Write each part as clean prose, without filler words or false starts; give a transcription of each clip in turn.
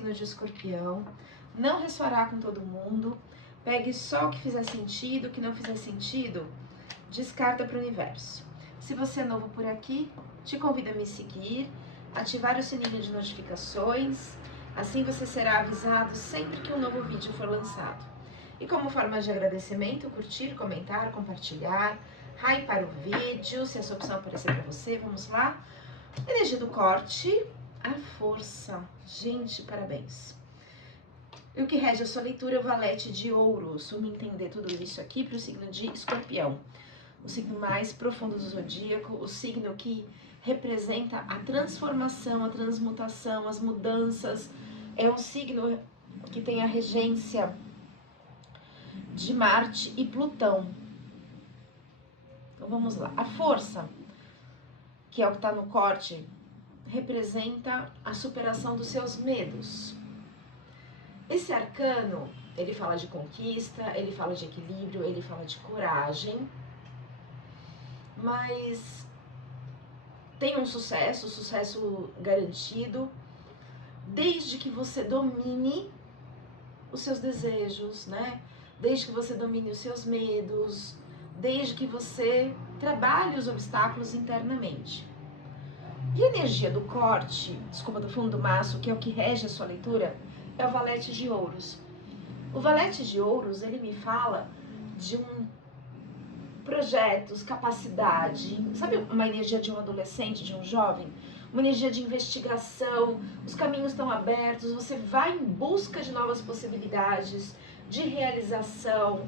signo de Escorpião. Não ressoará com todo mundo. Pegue só o que fizer sentido, o que não fizer sentido, descarta para o universo. Se você é novo por aqui, te convido a me seguir, ativar o sininho de notificações, assim você será avisado sempre que um novo vídeo for lançado. E como forma de agradecimento, curtir, comentar, compartilhar, hypar o vídeo, se essa opção aparecer para você, vamos lá? Energia do corte, a força. Gente, parabéns. E o que rege a sua leitura é o valete de ouros. Vamos entender tudo isso aqui para o signo de Escorpião. O signo mais profundo do zodíaco, o signo que representa a transformação, a transmutação, as mudanças. É um signo que tem a regência de Marte e Plutão. Então vamos lá. A força, que é o que está no corte, representa a superação dos seus medos. Esse arcano, ele fala de conquista, ele fala de equilíbrio, ele fala de coragem, mas tem um sucesso garantido, desde que você domine os seus desejos, né? Desde que você domine os seus medos, desde que você trabalhe os obstáculos internamente. E a energia do corte, do fundo do maço, que é o que rege a sua leitura, é o valete de ouros. O valete de ouros, ele me fala de projetos, capacidade, sabe uma energia de um adolescente, de um jovem? Uma energia de investigação, os caminhos estão abertos, você vai em busca de novas possibilidades, de realização.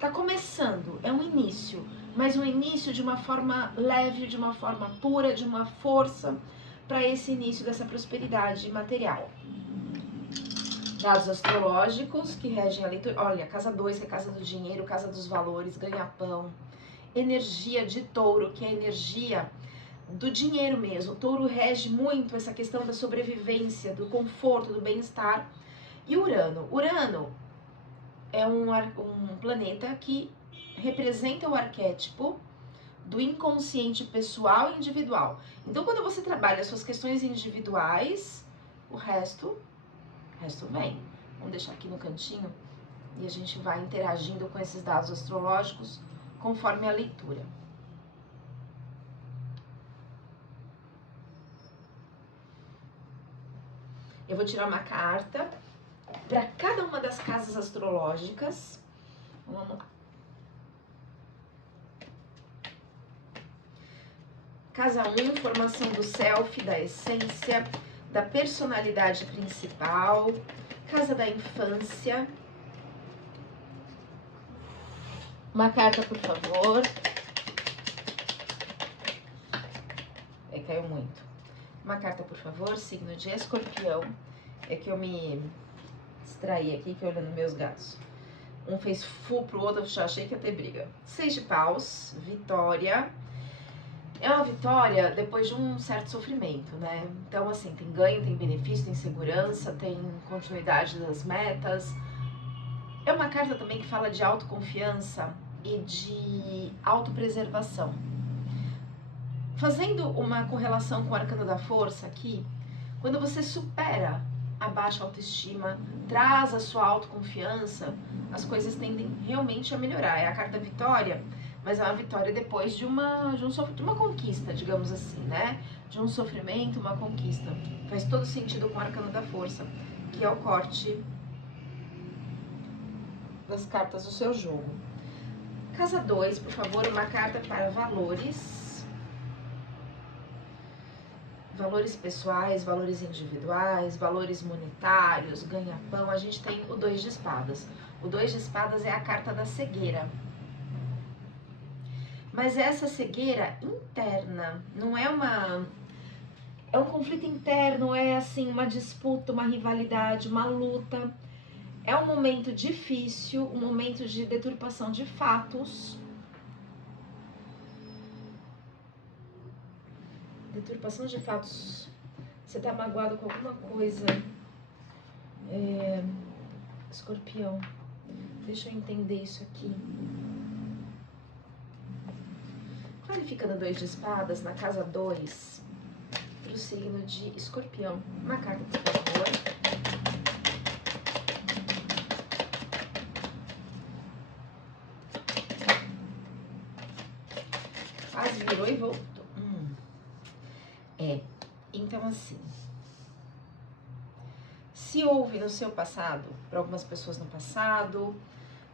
Tá começando, é um início, mas um início de uma forma leve, de uma forma pura, de uma força para esse início dessa prosperidade material. Dados astrológicos que regem a leitura. Olha, casa 2, que é casa do dinheiro, casa dos valores, ganha-pão. Energia de touro, que é a energia do dinheiro mesmo. O touro rege muito essa questão da sobrevivência, do conforto, do bem-estar. E Urano. Urano é um planeta que representa o arquétipo do inconsciente pessoal e individual. Então, quando você trabalha as suas questões individuais, o resto vem. Vamos deixar aqui no cantinho e a gente vai interagindo com esses dados astrológicos conforme a leitura. Eu vou tirar uma carta para cada uma das casas astrológicas. Vamos lá. Casa 1, formação do self, da essência, da personalidade principal. Casa da infância. Uma carta, por favor. Caiu muito. Uma carta, por favor, signo de Escorpião. É que eu me distraí aqui, que olhando meus gatos. Um fez full pro outro, eu já achei que ia ter briga. 6 de paus, vitória. É uma vitória depois de um certo sofrimento, né? Então, assim, tem ganho, tem benefício, tem segurança, tem continuidade das metas. É uma carta também que fala de autoconfiança e de autopreservação. Fazendo uma correlação com o arcano da força aqui, quando você supera a baixa autoestima, traz a sua autoconfiança, as coisas tendem realmente a melhorar. É a carta vitória, mas é uma vitória depois de uma conquista, digamos assim, né? De um sofrimento, uma conquista. Faz todo sentido com o arcano da força, que é o corte das cartas do seu jogo. Casa 2, por favor, uma carta para valores. Valores pessoais, valores individuais, valores monetários, ganha-pão. A gente tem o 2 de espadas. O 2 de espadas é a carta da cegueira. Mas essa cegueira interna, não é uma... É um conflito interno, é assim, uma disputa, uma rivalidade, uma luta. É um momento difícil, um momento de deturpação de fatos. Deturpação de fatos. Você tá magoado com alguma coisa. Escorpião. Deixa eu entender isso aqui. Clarificando 2 de espadas na casa 2 pro signo de Escorpião. Uma carta, por favor. quase virou e voltou. Então assim, se houve no seu passado, para algumas pessoas no passado,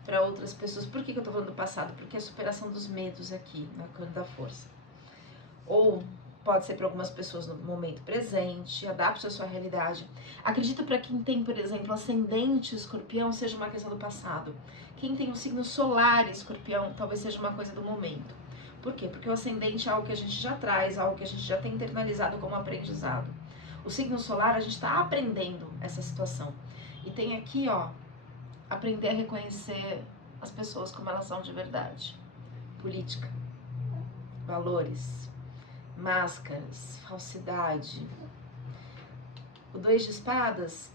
para outras pessoas, por que eu tô falando do passado? Porque é a superação dos medos aqui, no arcano da força. Ou pode ser para algumas pessoas no momento presente, adapte a sua realidade. Acredito para quem tem, por exemplo, ascendente escorpião, seja uma questão do passado. Quem tem o signo solar escorpião, talvez seja uma coisa do momento. Por quê? Porque o ascendente é algo que a gente já traz, algo que a gente já tem internalizado como aprendizado. O signo solar, a gente está aprendendo essa situação. E tem aqui, ó, aprender a reconhecer as pessoas como elas são de verdade. Política, valores, máscaras, falsidade. O 2 de espadas,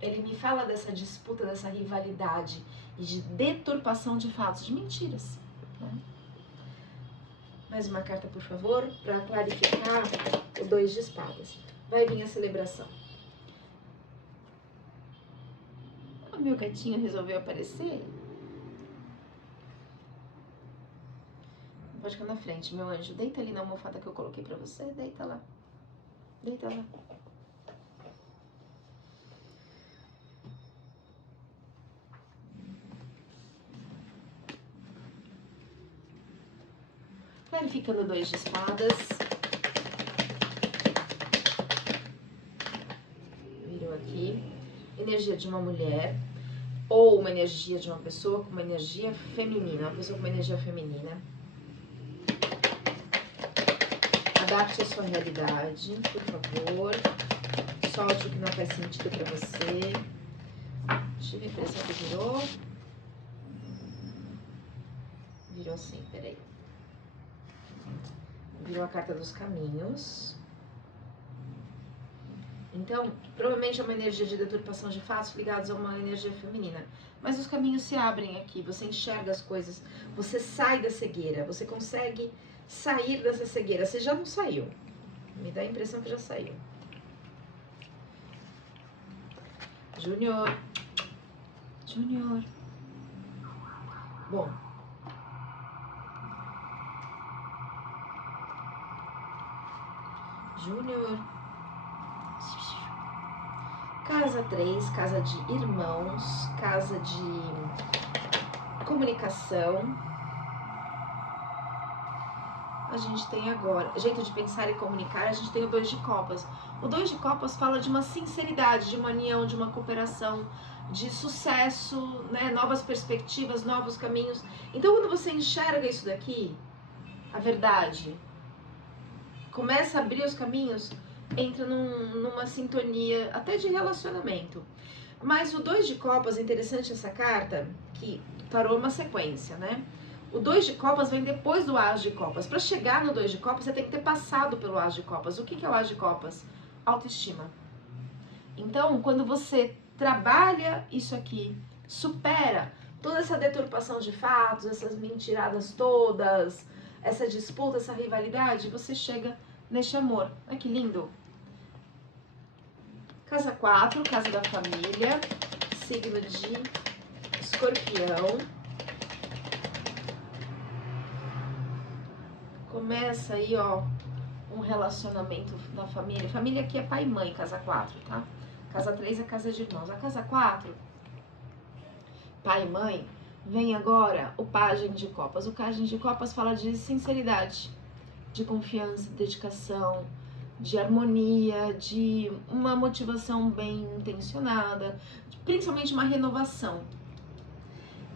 ele me fala dessa disputa, dessa rivalidade e de deturpação de fatos, de mentiras, né? Mais uma carta, por favor, para clarificar o 2 de espadas. Vai vir a celebração. O meu gatinho resolveu aparecer. Pode ficar na frente, meu anjo. Deita ali na almofada que eu coloquei pra você. Deita lá. Deita lá. Clarificando o 2 de espadas. Virou aqui. Energia de uma mulher. Ou uma energia de uma pessoa com uma energia feminina. Uma pessoa com uma energia feminina. Adapte a sua realidade, por favor. Solte o que não faz sentido pra você. Tive a impressão que virou. Virou assim, peraí. Virou a carta dos caminhos. Então, provavelmente é uma energia de deturpação de fatos ligados a uma energia feminina. Mas os caminhos se abrem aqui, você enxerga as coisas, você sai da cegueira, você consegue sair dessa cegueira. Você já não saiu. Me dá a impressão que já saiu. Júnior. Júnior. Bom. Júnior. Casa 3, casa de irmãos, casa de comunicação. A gente tem agora, jeito de pensar e comunicar, a gente tem o 2 de copas. O 2 de copas fala de uma sinceridade, de uma união, de uma cooperação, de sucesso, né? Novas perspectivas, novos caminhos. Então, quando você enxerga isso daqui, a verdade, começa a abrir os caminhos, entra numa sintonia até de relacionamento. Mas o 2 de copas, é interessante essa carta, que parou uma sequência, né? O 2 de copas vem depois do as de copas. Para chegar no 2 de copas, você tem que ter passado pelo as de copas. O que é o as de copas? Autoestima. Então, quando você trabalha isso aqui, supera toda essa deturpação de fatos, essas mentiradas todas, essa disputa, essa rivalidade, você chega neste amor. Olha que lindo. Casa 4, casa da família, signo de Escorpião. Começa aí, ó, um relacionamento na família. Família aqui é pai e mãe, casa 4, tá? Casa 3 é casa de irmãos. A casa 4, pai e mãe, vem agora o pajem de copas. O pajem de copas fala de sinceridade, de confiança, de dedicação, de harmonia, de uma motivação bem intencionada, principalmente uma renovação.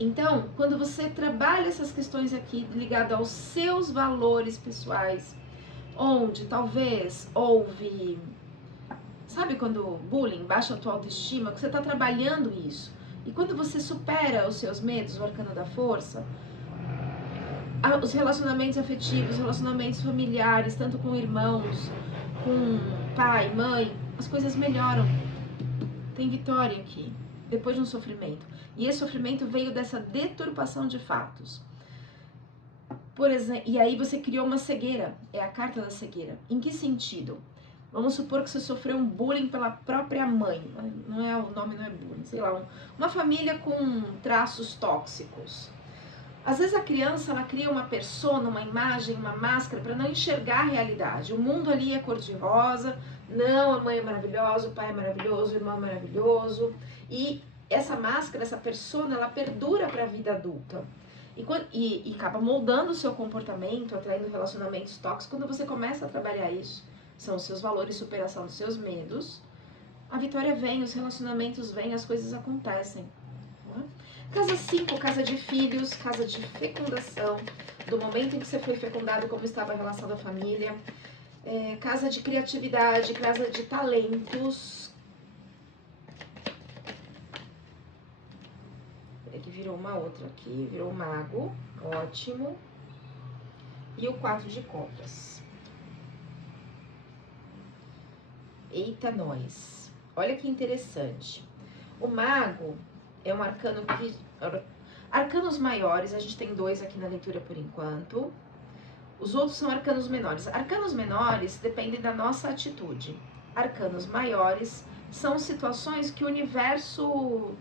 Então, quando você trabalha essas questões aqui ligadas aos seus valores pessoais, onde talvez houve, sabe quando bullying, baixa a tua autoestima, que você está trabalhando isso. E quando você supera os seus medos, o arcano da força, os relacionamentos afetivos, relacionamentos familiares, tanto com irmãos, com pai, mãe, as coisas melhoram. Tem vitória aqui, depois de um sofrimento. E esse sofrimento veio dessa deturpação de fatos. Por exemplo, e aí você criou uma cegueira, é a carta da cegueira. Em que sentido? Vamos supor que você sofreu um bullying pela própria mãe, o nome não é bullying, sei lá, uma família com traços tóxicos. Às vezes a criança, ela cria uma persona, uma imagem, uma máscara para não enxergar a realidade. O mundo ali é cor-de-rosa, não, a mãe é maravilhosa, o pai é maravilhoso, o irmão é maravilhoso. E essa máscara, essa persona, ela perdura para a vida adulta. E acaba moldando o seu comportamento, atraindo relacionamentos tóxicos. Quando você começa a trabalhar isso, são os seus valores, superação dos seus medos, a vitória vem, os relacionamentos vêm, as coisas acontecem. Casa 5, casa de filhos, casa de fecundação, do momento em que você foi fecundado, como estava a relação da família. Casa de criatividade, casa de talentos. Aqui virou uma outra aqui, virou o mago, ótimo. E o 4 de copas. Eita, nós. Olha que interessante. O mago é um arcano que... Arcanos maiores, a gente tem 2 aqui na leitura por enquanto. Os outros são arcanos menores. Arcanos menores dependem da nossa atitude. Arcanos maiores são situações que o universo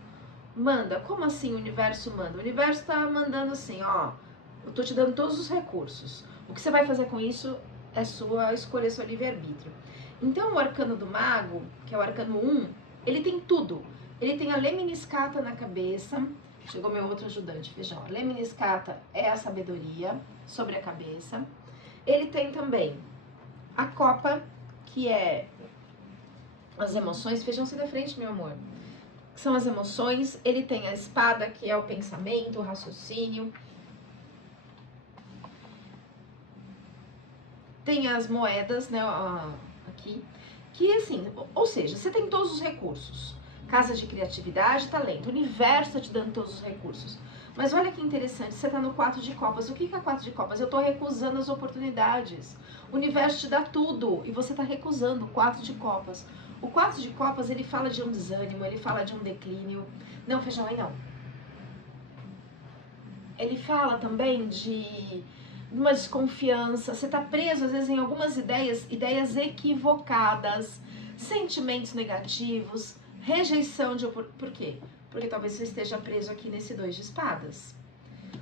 manda. Como assim o universo manda? O universo tá mandando assim, ó, eu tô te dando todos os recursos. O que você vai fazer com isso é sua escolha, seu livre-arbítrio. Então o arcano do mago, que é o arcano 1, ele tem tudo. Ele tem a Lemniscata na cabeça. Chegou meu outro ajudante, feijão. A Lemniscata é a sabedoria sobre a cabeça. Ele tem também a copa, que é as emoções. Feijão, sai da frente, meu amor. Que são as emoções. Ele tem a espada, que é o pensamento, o raciocínio. Tem as moedas, né, aqui. Que assim, ou seja, você tem todos os recursos. Casa de criatividade, talento. O universo tá te dando todos os recursos. Mas olha que interessante, você tá no 4 de copas. O que é 4 de copas? Eu tô recusando as oportunidades. O universo te dá tudo e você tá recusando o 4 de copas. O 4 de copas, ele fala de um desânimo, ele fala de um declínio. Não, feijão, aí não. Ele fala também de uma desconfiança. Você tá preso, às vezes, em algumas ideias equivocadas, sentimentos negativos, rejeição de oportunidade. Por quê? Porque talvez você esteja preso aqui nesse 2 de espadas.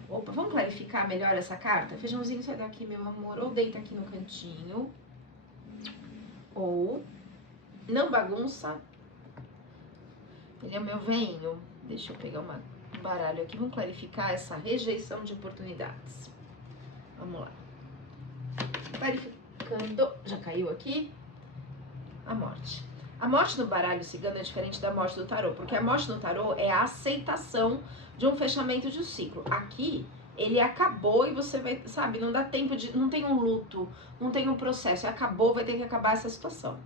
Opa, vamos clarificar melhor essa carta? Feijãozinho, sai daqui, meu amor. Ou deita aqui no cantinho. Ou não bagunça. Ele é o meu veinho. Deixa eu pegar um baralho aqui. Vamos clarificar essa rejeição de oportunidades. Vamos lá. Clarificando. Já caiu aqui? A morte. A morte no baralho cigano é diferente da morte do tarô, porque a morte no tarô é a aceitação de um fechamento de um ciclo. Aqui, ele acabou e você vai, sabe, não dá tempo de, não tem um luto, não tem um processo, acabou, vai ter que acabar essa situação.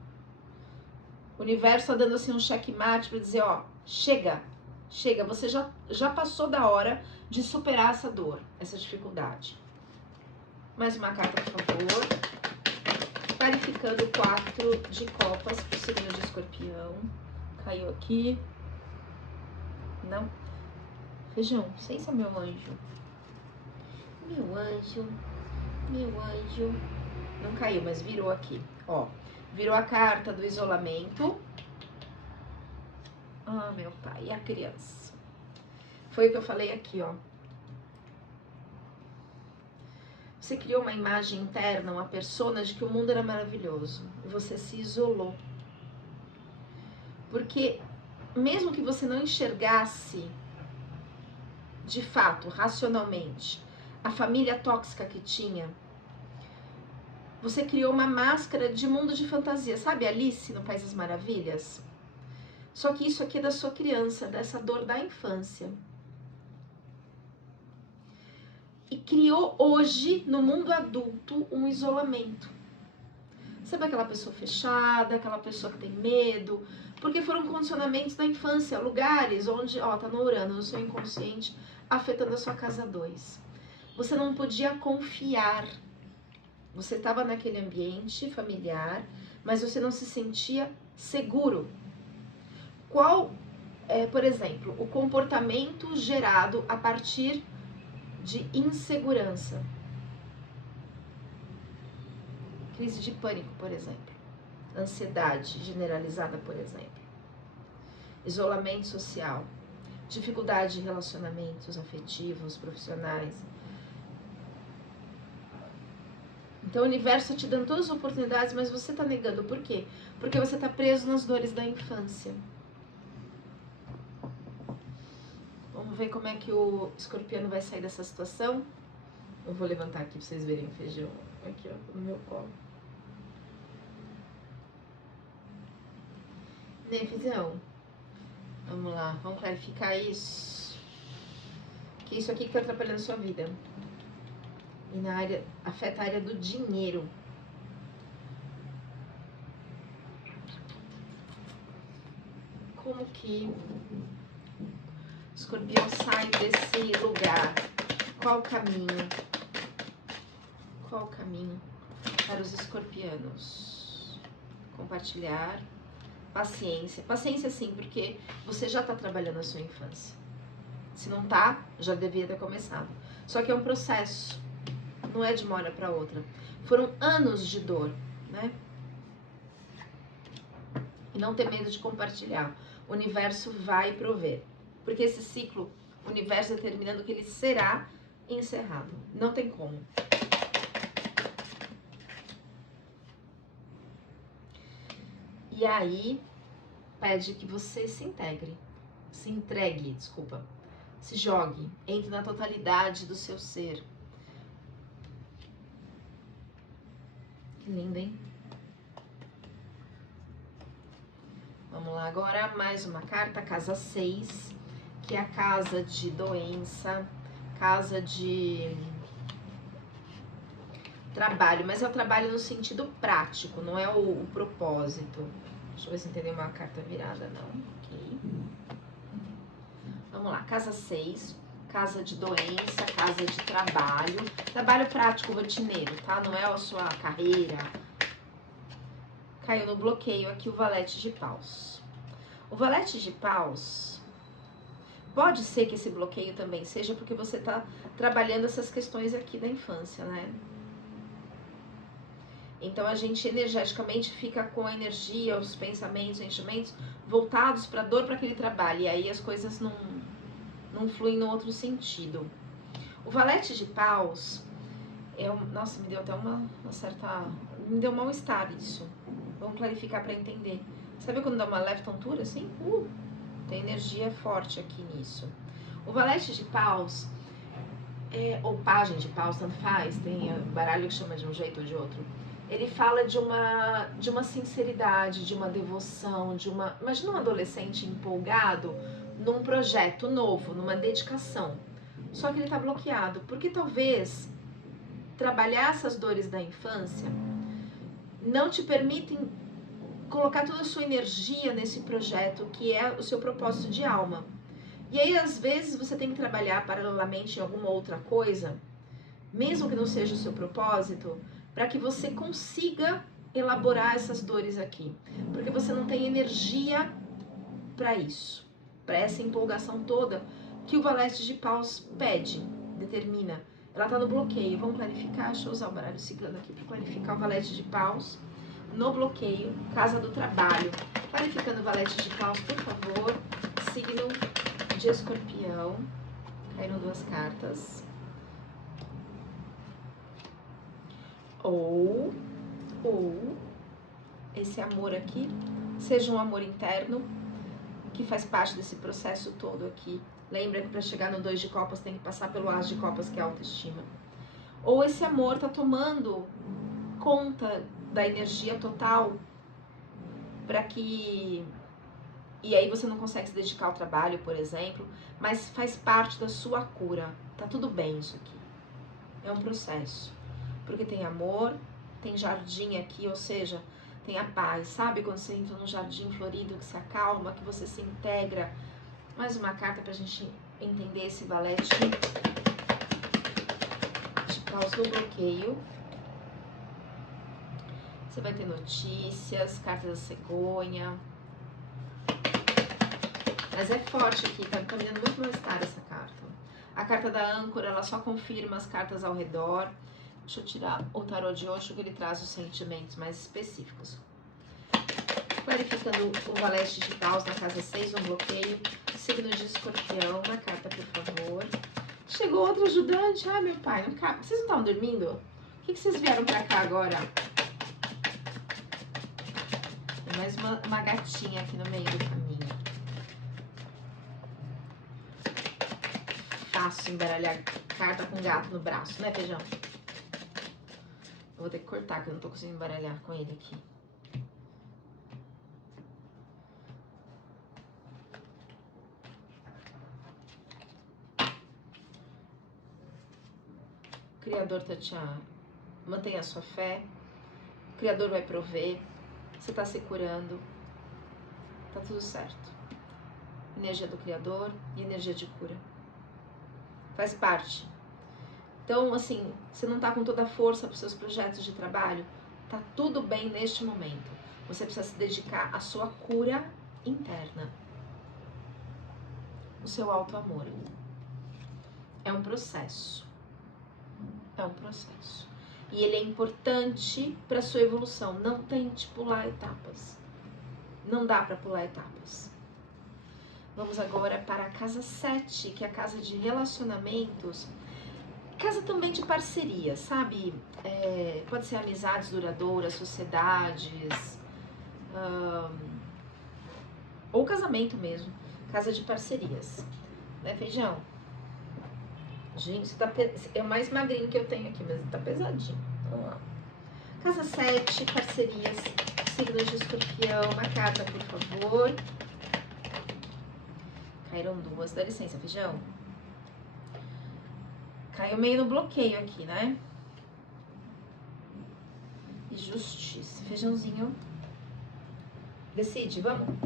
O universo tá dando assim um checkmate pra dizer, ó, chega, você já passou da hora de superar essa dor, essa dificuldade. Mais uma carta, por favor. Clarificando 4 de copas pro signo de Escorpião. Caiu aqui. Não. Feijão, licença, meu anjo. Meu anjo. Meu anjo. Não caiu, mas virou aqui. Ó, virou a carta do isolamento. Ah, meu pai, e a criança. Foi o que eu falei aqui, ó. Você criou uma imagem interna, uma persona de que o mundo era maravilhoso. E você se isolou. Porque mesmo que você não enxergasse, de fato, racionalmente, a família tóxica que tinha, você criou uma máscara de mundo de fantasia. Sabe Alice no País das Maravilhas? Só que isso aqui é da sua criança, dessa dor da infância. E criou hoje, no mundo adulto, um isolamento. Sabe aquela pessoa fechada, aquela pessoa que tem medo? Porque foram condicionamentos da infância, lugares onde, ó, tá no Urano, no seu inconsciente, afetando a sua casa 2. Você não podia confiar. Você estava naquele ambiente familiar, mas você não se sentia seguro. Qual é, por exemplo, o comportamento gerado a partir de insegurança? Crise de pânico, por exemplo. Ansiedade generalizada, por exemplo. Isolamento social. dificuldade de relacionamentos afetivos, profissionais. Então o universo está te dando todas as oportunidades, mas você está negando. Por quê? Porque você está preso nas dores da infância. Vamos ver como é que o escorpiano vai sair dessa situação? Eu vou levantar aqui para vocês verem o feijão. Aqui, ó, no meu colo. Né, visão? Vamos lá, vamos clarificar isso. Que isso aqui que tá atrapalhando a sua vida. E na área, afeta a área do dinheiro. Como que o escorpião sai desse lugar? Qual o caminho? Qual o caminho para os escorpianos? Compartilhar. Paciência. Paciência sim, porque você já está trabalhando a sua infância. Se não tá, já devia ter começado. Só que é um processo. Não é de uma hora para outra. Foram anos de dor, né? E não ter medo de compartilhar. O universo vai prover. Porque esse ciclo, o universo determinando que ele será encerrado. Não tem como. E aí, pede que você se integre. Se entregue, desculpa. Se jogue. Entre na totalidade do seu ser. Que lindo, hein? Vamos lá, agora mais uma carta, casa 6, que é a casa de doença, casa de trabalho, mas é o trabalho no sentido prático, não é o propósito. Deixa eu ver se entendeu uma carta virada, não. Ok. Vamos lá, casa 6, casa de doença, casa de trabalho, trabalho prático, rotineiro, tá? Não é a sua carreira. Caiu no bloqueio aqui o valete de paus. O valete de paus, pode ser que esse bloqueio também seja porque você está trabalhando essas questões aqui da infância, né? Então a gente energeticamente fica com a energia, os pensamentos, os sentimentos voltados para a dor, para aquele trabalho. E aí as coisas não fluem no outro sentido. O valete de paus é um... Nossa, me deu até uma certa... Me deu um mal-estar isso. Vamos clarificar para entender. Sabe quando dá uma leve tontura assim? Tem energia forte aqui nisso. O valete de paus, ou pajem de paus, tanto faz, tem baralho que chama de um jeito ou de outro. Ele fala de uma sinceridade, de uma devoção, de uma... Imagina um adolescente empolgado num projeto novo, numa dedicação. Só que ele está bloqueado, porque talvez trabalhar essas dores da infância não te permitem colocar toda a sua energia nesse projeto que é o seu propósito de alma. E aí, às vezes, você tem que trabalhar paralelamente em alguma outra coisa, mesmo que não seja o seu propósito, para que você consiga elaborar essas dores aqui. Porque você não tem energia para isso, para essa empolgação toda que o valete de paus pede, determina. Ela está no bloqueio. Vamos clarificar? Deixa eu usar o baralho cigano aqui para clarificar o valete de paus. No bloqueio, casa do trabalho. Clarificando o valete de paus, por favor. Signo de escorpião. Caíram duas cartas. Ou esse amor aqui seja um amor interno que faz parte desse processo todo aqui. Lembra que para chegar no 2 de copas tem que passar pelo as de copas, que é a autoestima. Ou esse amor tá tomando conta da energia total para que... E aí você não consegue se dedicar ao trabalho, por exemplo, mas faz parte da sua cura. Tá tudo bem isso aqui. É um processo. Porque tem amor, tem jardim aqui, ou seja, tem a paz. Sabe quando você entra num jardim florido, que se acalma, que você se integra? Mais uma carta pra gente entender esse valete de paus no bloqueio. Você vai ter notícias, cartas da cegonha. Mas é forte aqui, tá me dando muito mal-estar essa carta. A carta da âncora, ela só confirma as cartas ao redor. Deixa eu tirar o tarô de Osho, que ele traz os sentimentos mais específicos. Clarificando o valete de paus na casa 6, um bloqueio. signo de Escorpião, uma carta, por favor. Chegou outro ajudante. Ai, meu pai, não cabe. Vocês não estavam dormindo? O que vocês vieram pra cá agora? Tem mais uma gatinha aqui no meio do caminho. Fácil embaralhar carta com gato no braço, né, Feijão? Eu vou ter que cortar, que eu não tô conseguindo embaralhar com ele aqui. O Criador tá te... Mantenha a sua fé. O Criador vai prover. Você tá se curando. Tá tudo certo. Energia do Criador e energia de cura. Faz parte. Então, assim, você não tá com toda a força para os seus projetos de trabalho? Tá tudo bem neste momento. Você precisa se dedicar à sua cura interna. O seu auto-amor. É um processo. É um processo. E ele é importante para sua evolução. Não tente pular etapas. Não dá para pular etapas. Vamos agora para a casa 7, que é a casa de relacionamentos. Casa também de parceria, sabe? Pode ser amizades duradouras, sociedades, ou casamento mesmo. Casa de parcerias. Né, Feijão? Gente, você tá é o mais magrinho que eu tenho aqui, mas tá pesadinho. Vamos lá. Casa 7, parcerias, signos de Escorpião. Uma carta, por favor. Caíram duas. Dá licença, Feijão. Caiu meio no bloqueio aqui, né? E justiça. Feijãozinho. Decide, vamos?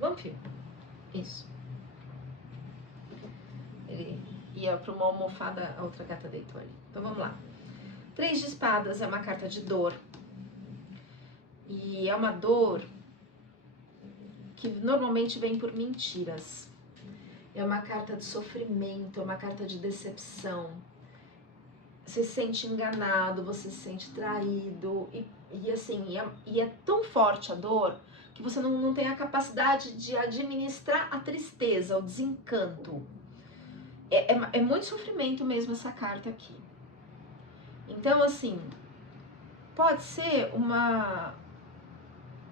Vamos, filho. Isso. Ele ia para uma almofada, a outra gata deitou ali. Então vamos lá. 3 de espadas é uma carta de dor. E é uma dor que normalmente vem por mentiras. É uma carta de sofrimento, é uma carta de decepção. Você se sente enganado, você se sente traído. E é tão forte a dor que você não tem a capacidade de administrar a tristeza, o desencanto. É muito sofrimento mesmo essa carta aqui. Então, assim, pode ser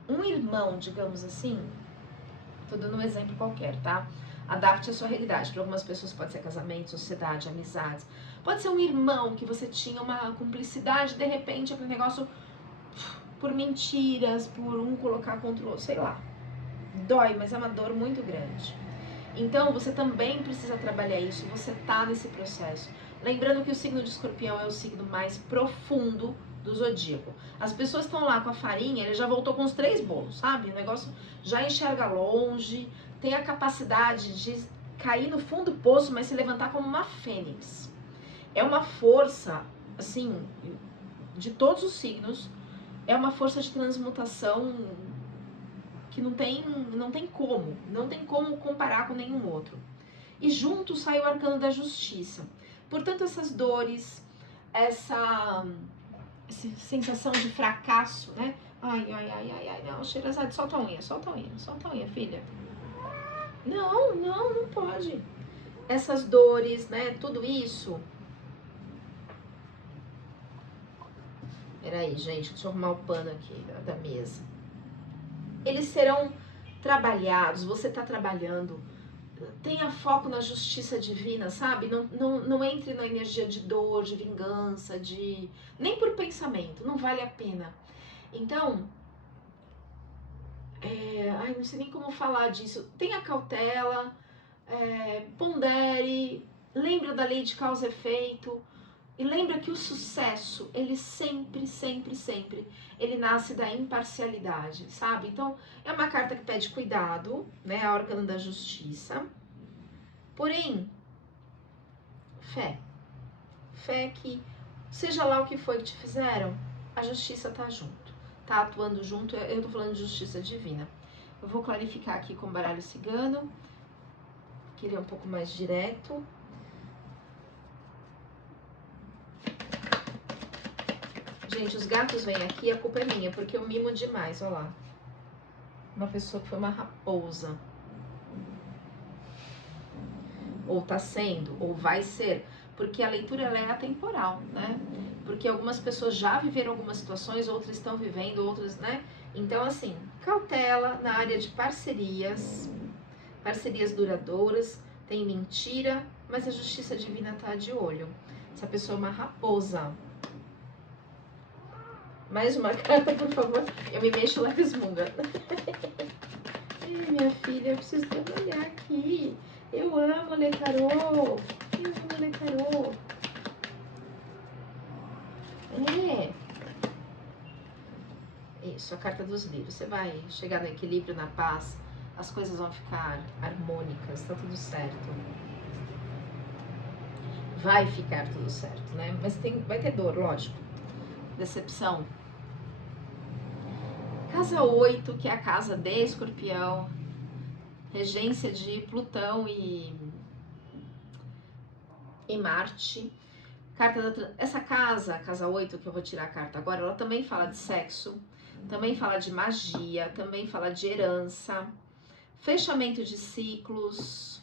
um irmão, digamos assim. Tô dando um exemplo qualquer, tá? Adapte a sua realidade. Para algumas pessoas pode ser casamento, sociedade, amizades. Pode ser um irmão que você tinha uma cumplicidade, de repente aquele negócio por mentiras, por um colocar contra o outro, sei lá. Dói, mas é uma dor muito grande. Então, você também precisa trabalhar isso, você tá nesse processo. Lembrando que o signo de Escorpião é o signo mais profundo do zodíaco. As pessoas estão lá com a farinha, ele já voltou com os 3 bolos, sabe? O negócio já enxerga longe, tem a capacidade de cair no fundo do poço, mas se levantar como uma fênix. É uma força, assim, de todos os signos, é uma força de transmutação que não tem como comparar com nenhum outro. E junto sai o arcano da justiça. Portanto, essas dores, essa sensação de fracasso, né? Ai, não, Sherazade, solta a unha, filha. Não pode. Essas dores, né? Tudo isso. Peraí, gente, deixa eu arrumar o pano aqui da mesa. Eles serão trabalhados, você está trabalhando. Tenha foco na justiça divina, sabe? Não entre na energia de dor, de vingança, nem por pensamento, não vale a pena. Então, não sei nem como falar disso. Tenha cautela, pondere, lembra da lei de causa e efeito. E lembra que o sucesso, ele sempre, ele nasce da imparcialidade, sabe? Então, é uma carta que pede cuidado, né? A arcano da justiça. Porém, fé. Fé que, seja lá o que foi que te fizeram, a justiça tá junto. Tá atuando junto, eu tô falando de justiça divina. Eu vou clarificar aqui com o baralho cigano, que ele é um pouco mais direto. Gente, os gatos vêm aqui, a culpa é minha, porque eu mimo demais, olha lá. Uma pessoa que foi uma raposa. ou tá sendo, ou vai ser, porque a leitura ela é atemporal, né? Porque algumas pessoas já viveram algumas situações, outras estão vivendo, outras, né? Então, assim, cautela na área de parcerias duradouras, tem mentira, mas a justiça divina tá de olho. Essa pessoa é uma raposa. Mais uma carta, por favor. Eu me mexo lá resmunga. Ai, minha filha, eu preciso trabalhar aqui. Eu amo ler tarô. Eu amo ler tarô. Isso, a carta dos livros. Você vai chegar no equilíbrio, na paz. As coisas vão ficar harmônicas. Tá tudo certo. Vai ficar tudo certo, né? Mas vai ter dor, lógico. Decepção. Casa 8, que é a casa de Escorpião, regência de Plutão e Marte. Essa casa 8, que eu vou tirar a carta agora, ela também fala de sexo, também fala de magia, também fala de herança, fechamento de ciclos,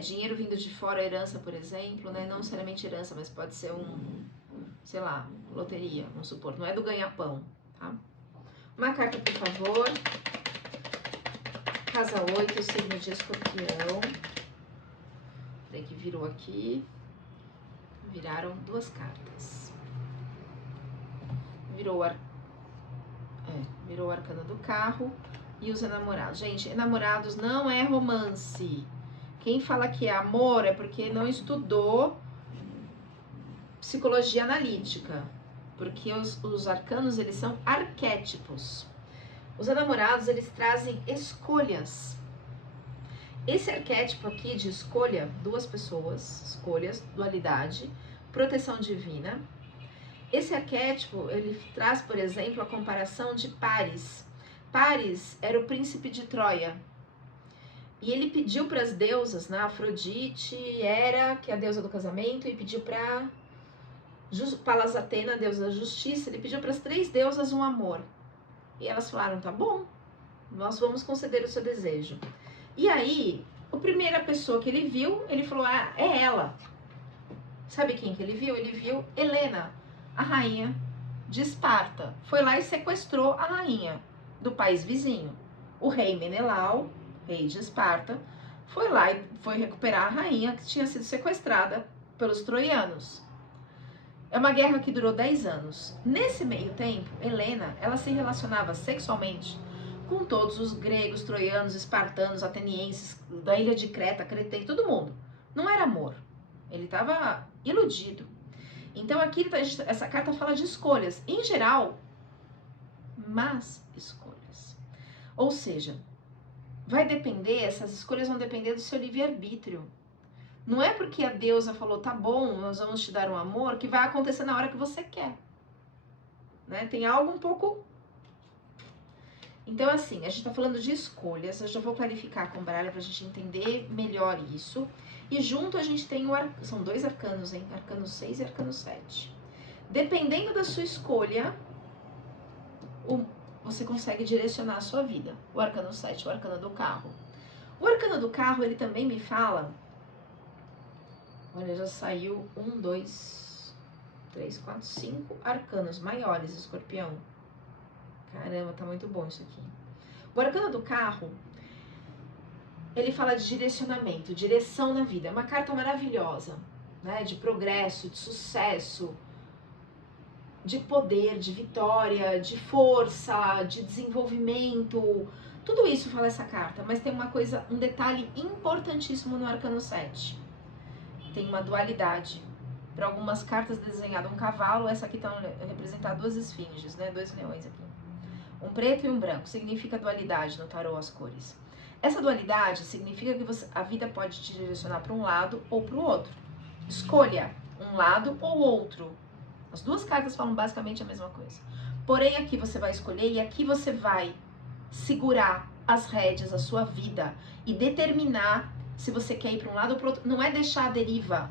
dinheiro vindo de fora, herança, por exemplo, né? Não necessariamente herança, mas pode ser sei lá, loteria, vamos supor, não é do ganha-pão, tá? Uma carta, por favor. Casa 8, signo de Escorpião. Peraí que virou aqui. Viraram duas cartas. Virou o arcano do carro e os enamorados. Gente, enamorados não é romance. Quem fala que é amor é porque não estudou psicologia analítica. Porque os arcanos, eles são arquétipos. Os enamorados, eles trazem escolhas. Esse arquétipo aqui de escolha, duas pessoas, escolhas, dualidade, proteção divina. Esse arquétipo, ele traz, por exemplo, a comparação de Paris. Paris era o príncipe de Troia. E ele pediu para as deusas, né, Afrodite, Hera, que é a deusa do casamento, e pediu para Palas Atena, a deusa da justiça, ele pediu para as 3 deusas um amor. E elas falaram, tá bom, nós vamos conceder o seu desejo. E aí, a primeira pessoa que ele viu, ele falou, é ela. Sabe quem que ele viu? Ele viu Helena, a rainha de Esparta. Foi lá e sequestrou a rainha do país vizinho. O rei Menelau, rei de Esparta, foi lá e foi recuperar a rainha que tinha sido sequestrada pelos troianos. É uma guerra que durou 10 anos. Nesse meio tempo, Helena, ela se relacionava sexualmente com todos os gregos, troianos, espartanos, atenienses, da ilha de Creta, cretenses, todo mundo. Não era amor. Ele estava iludido. Então aqui essa carta fala de escolhas. Em geral, más escolhas. Ou seja, essas escolhas vão depender do seu livre-arbítrio. Não é porque a deusa falou, tá bom, nós vamos te dar um amor, que vai acontecer na hora que você quer. Né? Tem algo um pouco... Então, assim, a gente tá falando de escolhas, eu já vou clarificar com o baralho pra gente entender melhor isso. E junto a gente tem são 2 arcanos, hein? Arcano 6 e arcano 7. Dependendo da sua escolha, você consegue direcionar a sua vida. O arcano 7, o arcano do carro. O arcano do carro, ele também me fala... Olha, já saiu 1, 2, 3, 4, 5 arcanos maiores, Escorpião. Caramba, tá muito bom isso aqui. O arcano do carro, ele fala de direcionamento, direção na vida. É uma carta maravilhosa, né? De progresso, de sucesso, de poder, de vitória, de força, de desenvolvimento. Tudo isso fala essa carta, mas tem um detalhe importantíssimo no arcano 7. Tem uma dualidade. Para algumas cartas desenhado um cavalo, essa aqui está representar 2 esfinges, né? 2 leões aqui. Um preto e um branco, significa dualidade no tarô, as cores. Essa dualidade significa que a vida pode te direcionar para um lado ou para o outro. Escolha um lado ou outro. As 2 cartas falam basicamente a mesma coisa. Porém, aqui você vai escolher e aqui você vai segurar as rédeas da sua vida e determinar se você quer ir para um lado ou para o outro. Não é deixar a deriva.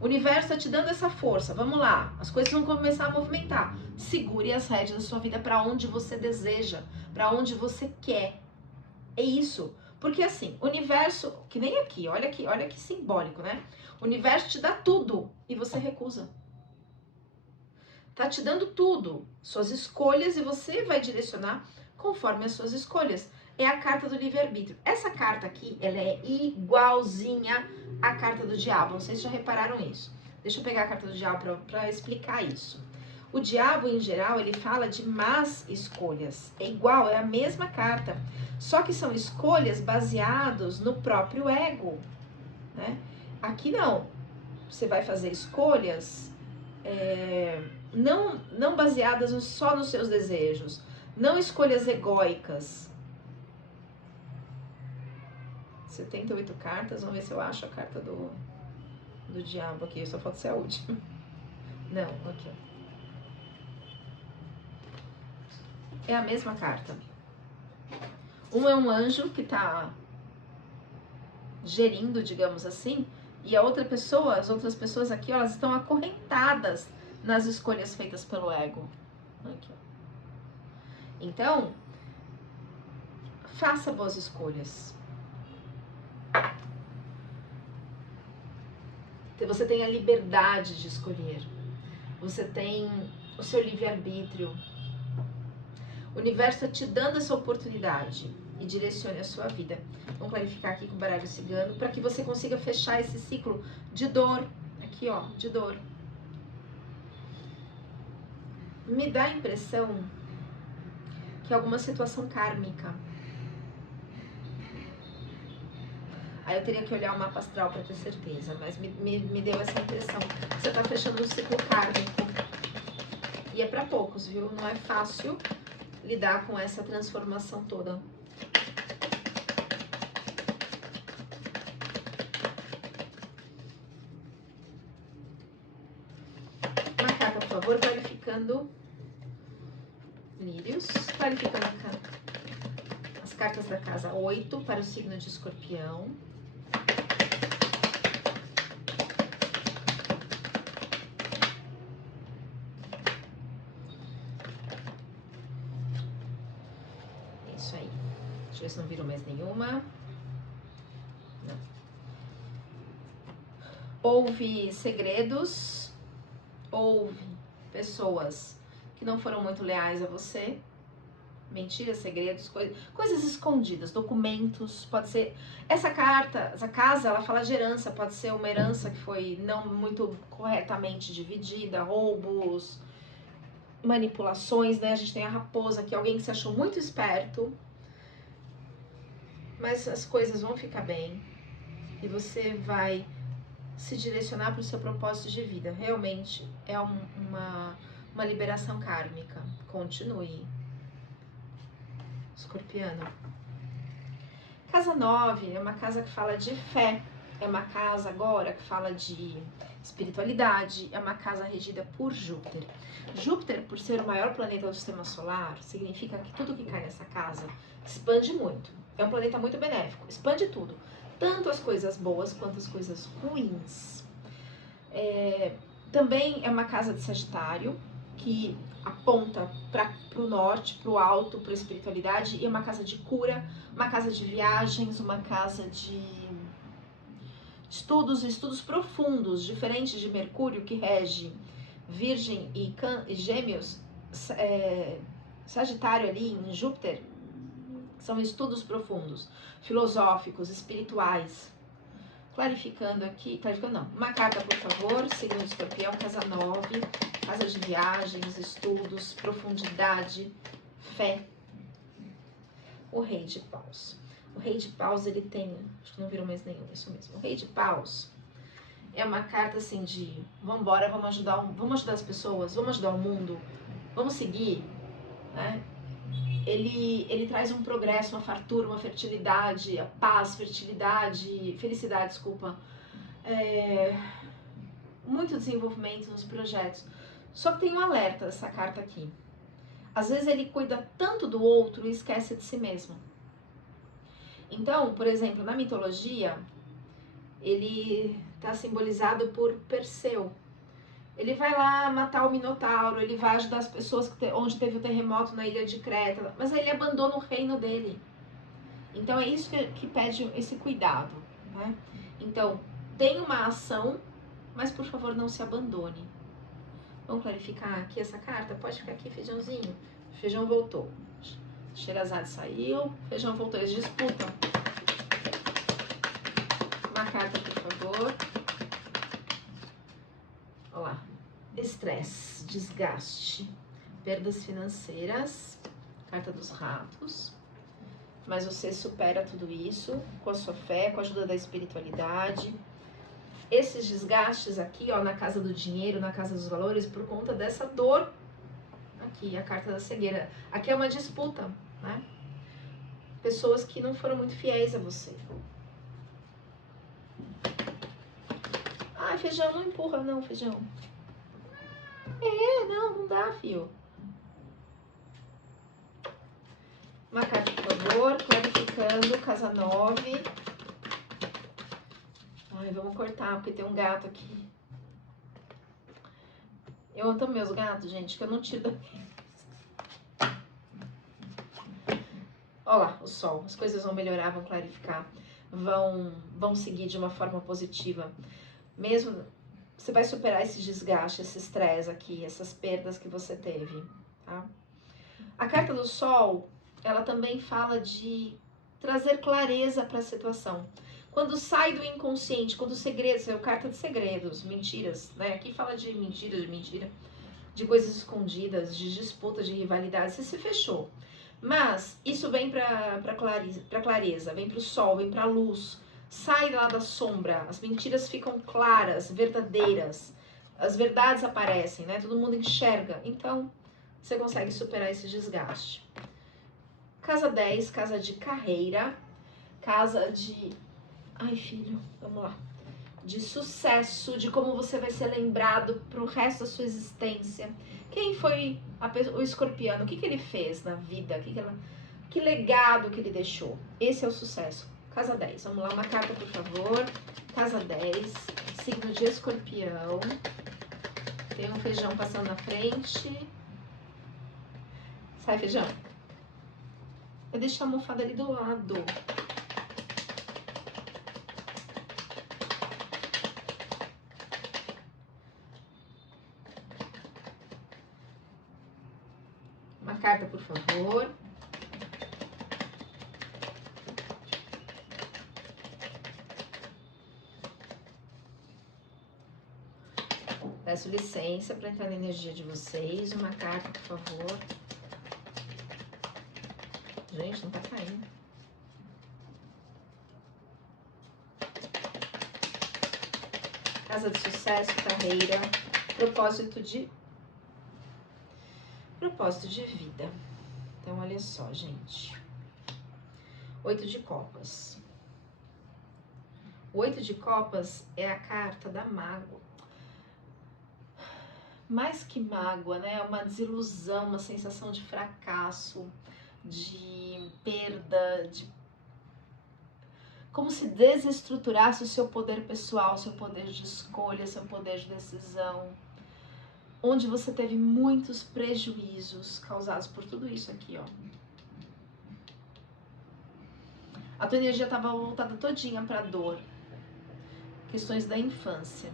O universo está te dando essa força. Vamos lá. As coisas vão começar a movimentar. Segure as rédeas da sua vida para onde você deseja, para onde você quer. É isso. Porque assim, o universo, que nem aqui, olha que simbólico, né? O universo te dá tudo e você recusa. Tá te dando tudo, suas escolhas, e você vai direcionar conforme as suas escolhas. É a carta do livre-arbítrio. Essa carta aqui, ela é igualzinha à carta do diabo. Não sei se já repararam isso. Deixa eu pegar a carta do diabo para explicar isso. O diabo, em geral, ele fala de más escolhas. É igual, é a mesma carta. Só que são escolhas baseadas no próprio ego, né? Aqui não. Você vai fazer escolhas não baseadas só nos seus desejos. Não escolhas egóicas. 78 cartas. Vamos ver se eu acho a carta do diabo aqui. Só falta ser a última. Não, aqui. É a mesma carta. Um é um anjo que tá gerindo, digamos assim, e a outra pessoa, as outras pessoas aqui, elas estão acorrentadas nas escolhas feitas pelo ego. Aqui, ó. Então, faça boas escolhas. Você tem a liberdade de escolher. Você tem o seu livre-arbítrio. O universo está te dando essa oportunidade e direcione a sua vida. Vamos clarificar aqui com o baralho cigano para que você consiga fechar esse ciclo de dor. Aqui, ó, de dor. Me dá a impressão que é alguma situação kármica. Aí eu teria que olhar o mapa astral para ter certeza, mas me deu essa impressão. Você está fechando um ciclo kármico. E é para poucos, viu? Não é fácil lidar com essa transformação toda. Uma carta, por favor, clarificando lírios, clarificando as cartas da casa 8 para o signo de Escorpião. Isso aí. Deixa eu ver se não virou mais nenhuma. Não. Houve segredos, houve pessoas que não foram muito leais a você, mentiras, segredos, coisas escondidas, documentos, pode ser, essa casa, ela fala de herança, pode ser uma herança que foi não muito corretamente dividida, roubos, manipulações, né? A gente tem a raposa aqui, alguém que se achou muito esperto, mas as coisas vão ficar bem e você vai se direcionar para o seu propósito de vida. Realmente é uma liberação kármica. Continue. Escorpiano. Casa 9 é uma casa que fala de fé. É uma casa agora que fala de espiritualidade. É uma casa regida por Júpiter. Júpiter, por ser o maior planeta do sistema solar, significa que tudo que cai nessa casa expande muito. É um planeta muito benéfico. Expande tudo. Tanto as coisas boas quanto as coisas ruins. Também é uma casa de Sagitário, que aponta para o norte, para o alto, para a espiritualidade, e é uma casa de cura, uma casa de viagens, uma casa de estudos profundos, diferente de Mercúrio, que rege Virgem e Gêmeos, Sagitário ali em Júpiter, são estudos profundos, filosóficos, espirituais. Clarificando aqui, clarificando não, uma carta por favor, signo de Escorpião, casa 9, casa de viagens, estudos, profundidade, fé. O Rei de Paus. O Rei de Paus, ele tem, acho que não virou mais nenhum, isso mesmo. O Rei de Paus é uma carta assim de, vamos embora, vamos ajudar as pessoas, vamos ajudar o mundo, vamos seguir, né? Ele traz um progresso, uma fartura, uma fertilidade, a paz, felicidade, desculpa. Muito desenvolvimento nos projetos. Só que tem um alerta dessa carta aqui. Às vezes ele cuida tanto do outro e esquece de si mesmo. Então, por exemplo, na mitologia, ele está simbolizado por Perseu. Ele vai lá matar o Minotauro, ele vai ajudar as pessoas onde teve o terremoto na ilha de Creta, mas aí ele abandona o reino dele. Então é isso que pede esse cuidado, né? Então, tem uma ação, mas por favor não se abandone. Vamos clarificar aqui essa carta? Pode ficar aqui, feijãozinho. Feijão voltou. Sherazade saiu, feijão voltou. Eles disputam. Uma carta, por favor. Olha lá. Estresse, desgaste, perdas financeiras. Carta dos ratos. Mas você supera tudo isso com a sua fé, com a ajuda da espiritualidade. Esses desgastes aqui, ó, na casa do dinheiro, na casa dos valores, por conta dessa dor. Aqui, a carta da cegueira. Aqui é uma disputa, né? Pessoas que não foram muito fiéis a você. Ah, feijão, não empurra não, feijão. Não dá, fio. Uma carta, por favor, clarificando, casa 9. Ai, vamos cortar, porque tem um gato aqui. Eu amo meus gatos, gente, que eu não tiro da... Olha lá, o sol. As coisas vão melhorar, vão clarificar, vão seguir de uma forma positiva. Mesmo, você vai superar esse desgaste, esse estresse aqui, essas perdas que você teve, tá? A carta do sol, ela também fala de trazer clareza para a situação. Quando sai do inconsciente, quando os segredos, é o carta de segredos, mentiras, né? Aqui fala de mentira, de coisas escondidas, de disputa, de rivalidade, você se fechou. Mas isso vem para clareza, vem para o sol, vem para a luz, sai lá da sombra, as mentiras ficam claras, verdadeiras, as verdades aparecem, né? Todo mundo enxerga, então você consegue superar esse desgaste. Casa 10, casa de carreira, casa de... Ai, filho, vamos lá. De sucesso, de como você vai ser lembrado pro resto da sua existência. Quem foi o escorpiano? O que ele fez na vida? Que legado que ele deixou? Esse é o sucesso. Casa 10. Vamos lá, uma carta, por favor. Casa 10, signo de escorpião. Tem um feijão passando na frente. Sai, feijão. Eu deixo a almofada ali do lado. Uma carta, por favor. Peço licença para entrar na energia de vocês. Uma carta, por favor. Gente, não tá caindo. Casa de sucesso, carreira, propósito de vida. Então, olha só, gente. 8 de copas. O 8 de copas é a carta da mágoa. Mais que mágoa, né? É uma desilusão, uma sensação de fracasso, de perda, de como se desestruturasse o seu poder pessoal, seu poder de escolha, seu poder de decisão, onde você teve muitos prejuízos causados por tudo isso aqui, ó. A tua energia estava voltada todinha para dor, questões da infância.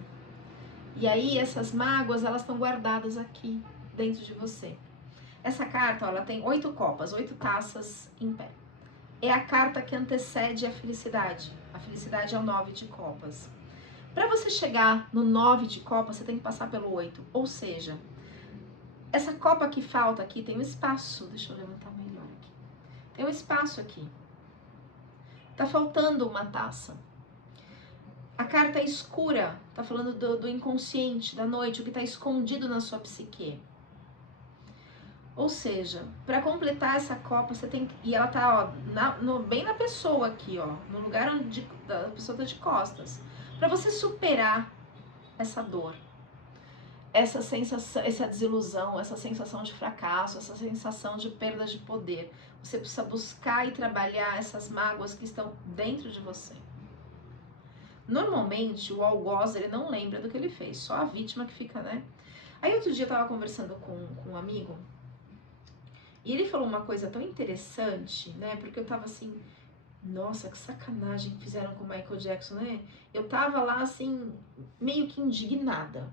E aí essas mágoas, elas estão guardadas aqui dentro de você. Essa carta, ó, ela tem 8 copas, 8 taças em pé. É a carta que antecede a felicidade. A felicidade é o 9 de copas. Para você chegar no 9 de copas, você tem que passar pelo 8. Ou seja, essa copa que falta aqui tem um espaço. Deixa eu levantar melhor aqui. Tem um espaço aqui. Tá faltando uma taça. A carta é escura. Tá falando do inconsciente, da noite, o que está escondido na sua psique. Ou seja, para completar essa copa, você tem que... E ela tá, ó, bem na pessoa aqui, ó. No lugar onde a pessoa tá de costas. Para você superar essa dor, essa sensação, essa desilusão, essa sensação de fracasso, essa sensação de perda de poder, você precisa buscar e trabalhar essas mágoas que estão dentro de você. Normalmente, o algoz, ele não lembra do que ele fez, só a vítima que fica, né? Aí outro dia eu tava conversando com um amigo, e ele falou uma coisa tão interessante, né? Porque eu tava assim, Nossa, que sacanagem que fizeram com o Michael Jackson, né? Eu tava lá, assim, meio que indignada.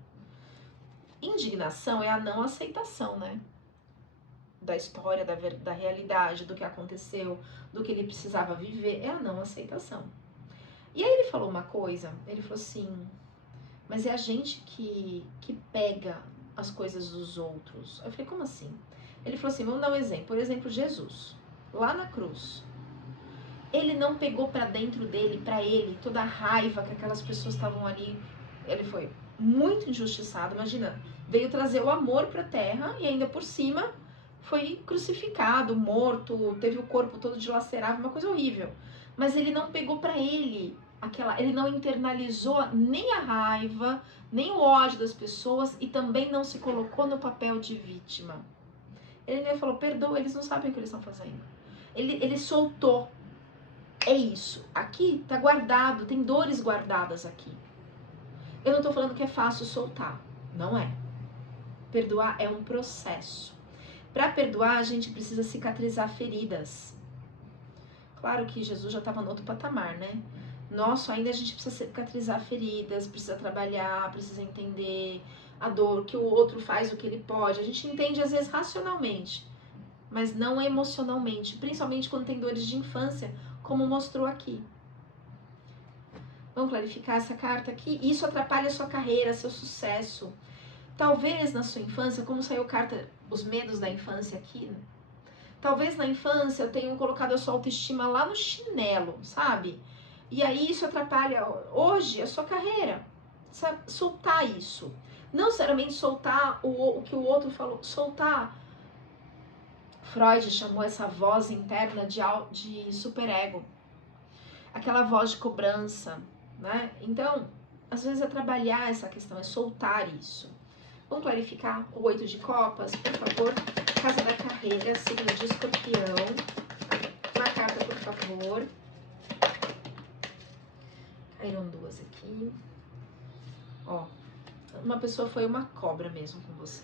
Indignação é a não aceitação, né? Da história, da realidade, do que aconteceu, do que ele precisava viver, é a não aceitação. E aí ele falou uma coisa, ele falou assim, mas é a gente que pega as coisas dos outros. Eu falei, como assim? Ele falou assim, vamos dar um exemplo. Por exemplo, Jesus, lá na cruz. Ele não pegou pra dentro dele, pra ele, toda a raiva que aquelas pessoas estavam ali. Ele foi muito injustiçado, imagina. Veio trazer o amor pra terra e ainda por cima foi crucificado, morto, teve o corpo todo dilacerado, uma coisa horrível. Mas ele não pegou pra ele ele não internalizou nem a raiva, nem o ódio das pessoas e também não se colocou no papel de vítima. Ele falou, perdoa, eles não sabem o que eles estão fazendo. Ele soltou. É isso. Aqui tá guardado, tem dores guardadas aqui. Eu não tô falando que é fácil soltar. Não é. Perdoar é um processo. Para perdoar, a gente precisa cicatrizar feridas. Claro que Jesus já estava no outro patamar, né? Nosso, ainda a gente precisa cicatrizar feridas, precisa trabalhar, precisa entender a dor, que o outro faz o que ele pode. A gente entende às vezes racionalmente, mas não emocionalmente, principalmente quando tem dores de infância, como mostrou aqui. Vamos clarificar essa carta aqui? Isso atrapalha a sua carreira, seu sucesso. Talvez na sua infância, como saiu carta, os medos da infância aqui, né? Talvez na infância eu tenha colocado a sua autoestima lá no chinelo, sabe? E aí isso atrapalha hoje a sua carreira. Sabe? Soltar isso. Não necessariamente soltar o que o outro falou, soltar. Freud chamou essa voz interna de superego. Aquela voz de cobrança, né? Então, às vezes é trabalhar essa questão, é soltar isso. Vamos clarificar o 8 de copas, por favor. Casa da carreira, signo de escorpião. Uma carta, por favor. Caíram duas aqui. Ó, uma pessoa foi uma cobra mesmo com você.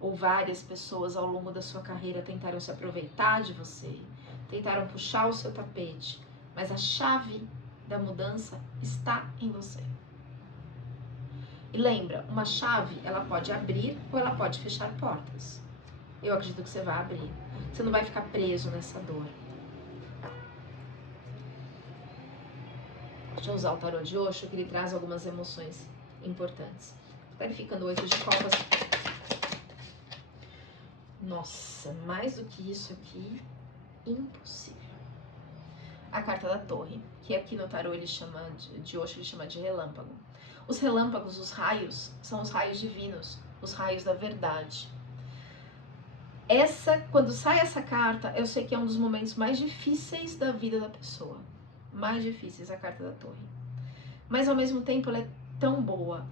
Ou várias pessoas ao longo da sua carreira tentaram se aproveitar de você, tentaram puxar o seu tapete, mas a chave da mudança está em você. E lembra, uma chave, ela pode abrir ou ela pode fechar portas. Eu acredito que você vai abrir. Você não vai ficar preso nessa dor. Deixa eu usar o tarô de Osho, que ele traz algumas emoções importantes. Clarificando o 8 de copas. Nossa, mais do que isso aqui, impossível. A carta da torre, que aqui no tarô ele chama de Osho, ele chama de relâmpago. Os relâmpagos, os raios, são os raios divinos, os raios da verdade. Quando sai essa carta, eu sei que é um dos momentos mais difíceis da vida da pessoa. Mais difíceis, a carta da torre. Mas ao mesmo tempo ela é tão boa,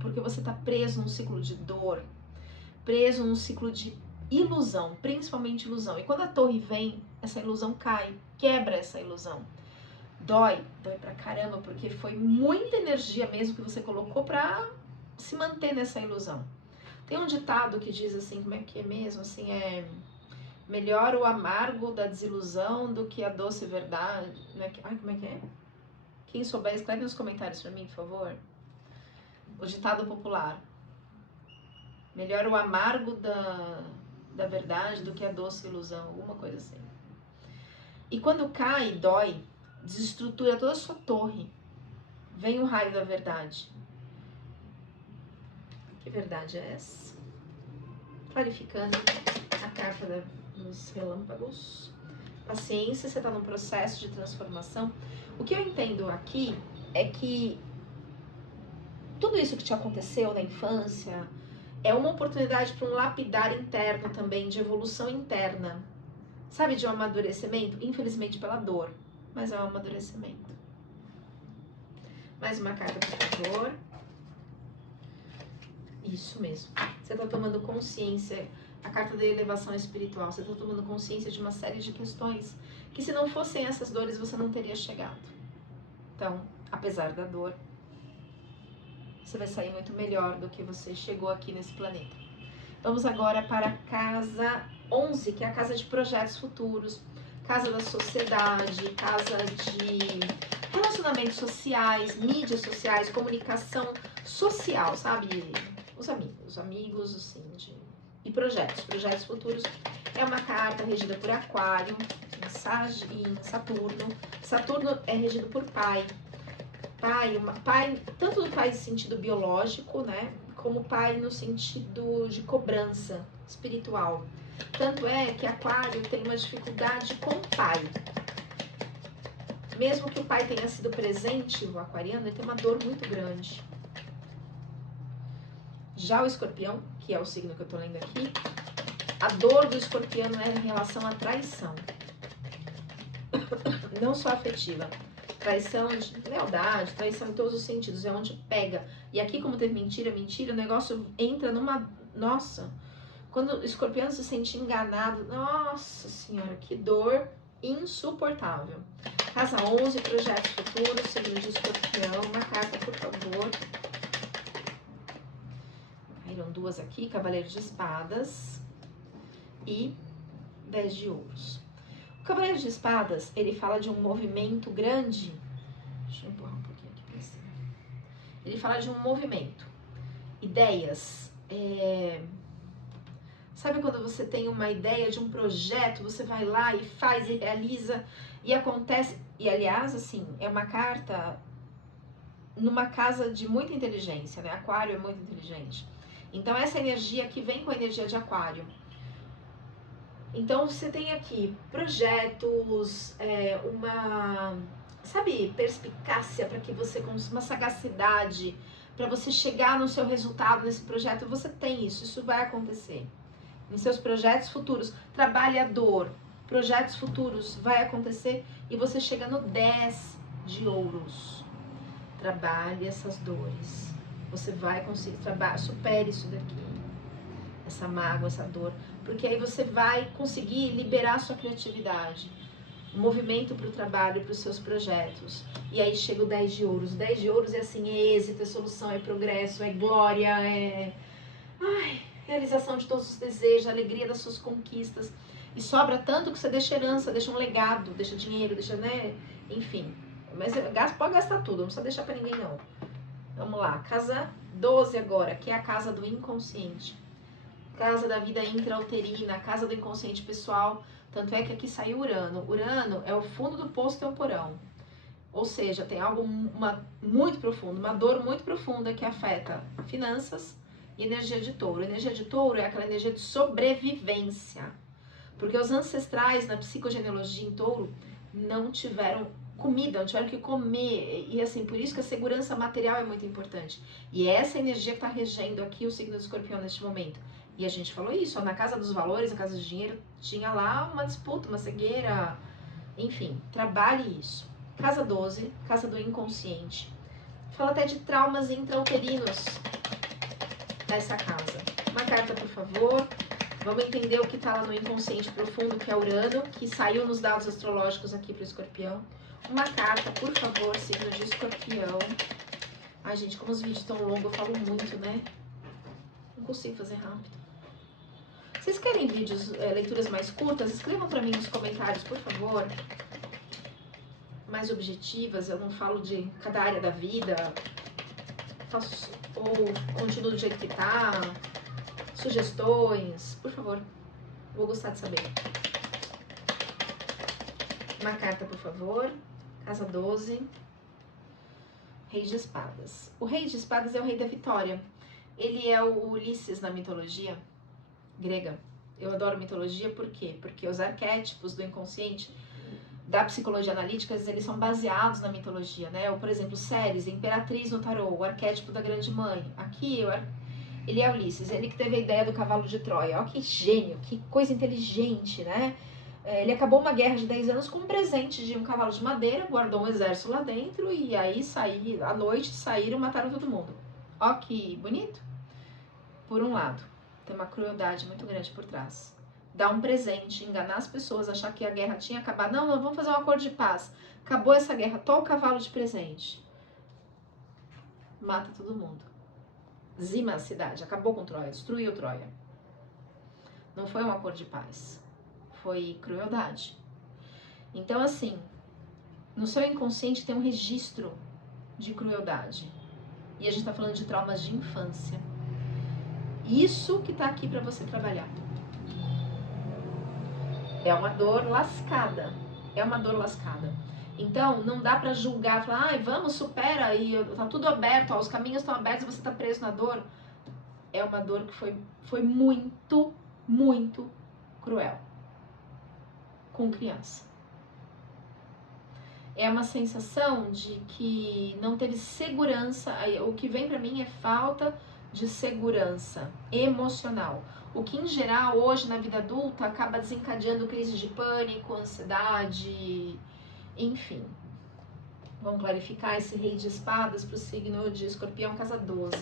porque você está preso num ciclo de dor, preso num ciclo de ilusão, principalmente ilusão. E quando a torre vem, essa ilusão cai, quebra essa ilusão. Dói pra caramba, porque foi muita energia mesmo que você colocou pra se manter nessa ilusão. Tem um ditado que diz assim, como é que é mesmo? Assim, melhor o amargo da desilusão do que a doce verdade. Como é que é? Quem souber, escreve nos comentários pra mim, por favor. O ditado popular. Melhor o amargo da verdade do que a doce ilusão. Alguma coisa assim. E quando cai, dói, desestrutura toda a sua torre. Vem o raio da verdade. Que verdade é essa? Clarificando a carta dos relâmpagos. Paciência, você está num processo de transformação. O que eu entendo aqui é que tudo isso que te aconteceu na infância é uma oportunidade para um lapidar interno também, de evolução interna. Sabe, de um amadurecimento? Infelizmente pela dor, mas é um amadurecimento. Mais uma carta, por favor. Isso mesmo. Você está tomando consciência, a carta da elevação espiritual, você está tomando consciência de uma série de questões que se não fossem essas dores você não teria chegado. Então, apesar da dor, você vai sair muito melhor do que você chegou aqui nesse planeta. Vamos agora para a casa 11, que é a casa de projetos futuros, casa da sociedade, casa de relacionamentos sociais, mídias sociais, comunicação social, sabe? Os amigos, assim, e projetos futuros. É uma carta regida por Aquário, em Saturno. Saturno é regido por pai. Pai, tanto do pai no sentido biológico, né? Como pai no sentido de cobrança espiritual. Tanto é que Aquário tem uma dificuldade com o pai. Mesmo que o pai tenha sido presente, o aquariano, ele tem uma dor muito grande. Já o escorpião, que é o signo que eu tô lendo aqui, a dor do escorpiano é em relação à traição. Não só afetiva. Traição de lealdade, traição em todos os sentidos, é onde pega. E aqui, como teve mentira, o negócio entra numa... Nossa, quando o escorpião se sente enganado, nossa senhora, que dor insuportável. Casa 11, projetos futuros, signo de escorpião, uma carta, por favor. Caíram duas aqui, cavaleiro de espadas e 10 de ouros. O cavaleiro de espadas, ele fala de um movimento grande. Deixa eu empurrar um pouquinho aqui pra cima. Ele fala de um movimento, ideias. Sabe quando você tem uma ideia de um projeto, você vai lá e faz e realiza e acontece. E aliás, assim, é uma carta numa casa de muita inteligência, né? Aquário é muito inteligente. Então essa energia aqui vem com a energia de Aquário. Então você tem aqui projetos, sabe, perspicácia para que você, com uma sagacidade, para você chegar no seu resultado nesse projeto, você tem isso vai acontecer. Em seus projetos futuros, trabalhador, projetos futuros, vai acontecer e você chega no 10 de ouros. Trabalhe essas dores. Você vai conseguir, supere isso daqui. Essa mágoa, essa dor. Porque aí você vai conseguir liberar sua criatividade. Movimento para o trabalho, para os seus projetos. E aí chega o 10 de ouros. O 10 de ouros é assim, é êxito, é solução, é progresso, é glória, é... realização de todos os desejos, alegria das suas conquistas. E sobra tanto que você deixa herança, deixa um legado, deixa dinheiro, deixa, né? Enfim. Mas pode gastar tudo, não precisa deixar pra ninguém não. Vamos lá, casa 12 agora, que é a casa do inconsciente. Casa da vida intrauterina, casa do inconsciente pessoal. Tanto é que aqui saiu Urano. Urano é o fundo do poço teu porão. Ou seja, tem algo muito profundo, uma dor muito profunda que afeta finanças e energia de touro. Energia de touro é aquela energia de sobrevivência. Porque os ancestrais na psicogenealogia em touro não tiveram comida, não tiveram que comer. E assim, por isso que a segurança material é muito importante. E é essa energia que está regendo aqui o signo do escorpião neste momento. E a gente falou isso, ó, na casa dos valores, na casa do dinheiro, tinha lá uma disputa, uma cegueira. Enfim, trabalhe isso. Casa 12, casa do inconsciente. Fala até de traumas intrauterinos nessa casa. Uma carta, por favor. Vamos entender o que está lá no inconsciente profundo, que é Urano, que saiu nos dados astrológicos aqui para o escorpião. Uma carta, por favor, signo de escorpião. Ai, gente, como os vídeos estão longos, eu falo muito, né? Não consigo fazer rápido. Vocês querem vídeos, leituras mais curtas? Escrevam para mim nos comentários, por favor. Mais objetivas, eu não falo de cada área da vida. Faço, ou continuo do jeito que tá. Sugestões, por favor. Vou gostar de saber. Uma carta, por favor. Casa 12. Rei de Espadas. O Rei de Espadas é o rei da vitória. Ele é o Ulisses na mitologia grega. Eu adoro mitologia, por quê? Porque os arquétipos do inconsciente, da psicologia analítica, eles são baseados na mitologia, né? Ou, por exemplo, Ceres, Imperatriz no tarô, o arquétipo da grande mãe. Aqui, ele é Ulisses, ele que teve a ideia do cavalo de Troia. Ó, que gênio, que coisa inteligente, né? Ele acabou uma guerra de 10 anos com um presente de um cavalo de madeira, guardou um exército lá dentro e aí à noite saíram e mataram todo mundo. Ó, que bonito. Por um lado, tem uma crueldade muito grande por trás. Dar um presente, enganar as pessoas, achar que a guerra tinha acabado. Não, vamos fazer um acordo de paz. Acabou essa guerra, toma o cavalo de presente. Mata todo mundo. Zima a cidade, acabou com Troia, destruiu Troia. Não foi um acordo de paz, foi crueldade. Então, assim, no seu inconsciente tem um registro de crueldade. E a gente tá falando de traumas de infância. Isso que tá aqui pra você trabalhar. É uma dor lascada. É uma dor lascada. Então, não dá pra julgar, falar, ai, vamos, supera, e tá tudo aberto, ó, os caminhos estão abertos e você tá preso na dor. É uma dor que foi muito, muito cruel com criança. É uma sensação de que não teve segurança. O que vem pra mim é falta de segurança emocional. O que em geral hoje na vida adulta acaba desencadeando crises de pânico, ansiedade, enfim. Vamos clarificar esse rei de espadas pro signo de Escorpião, casa 12.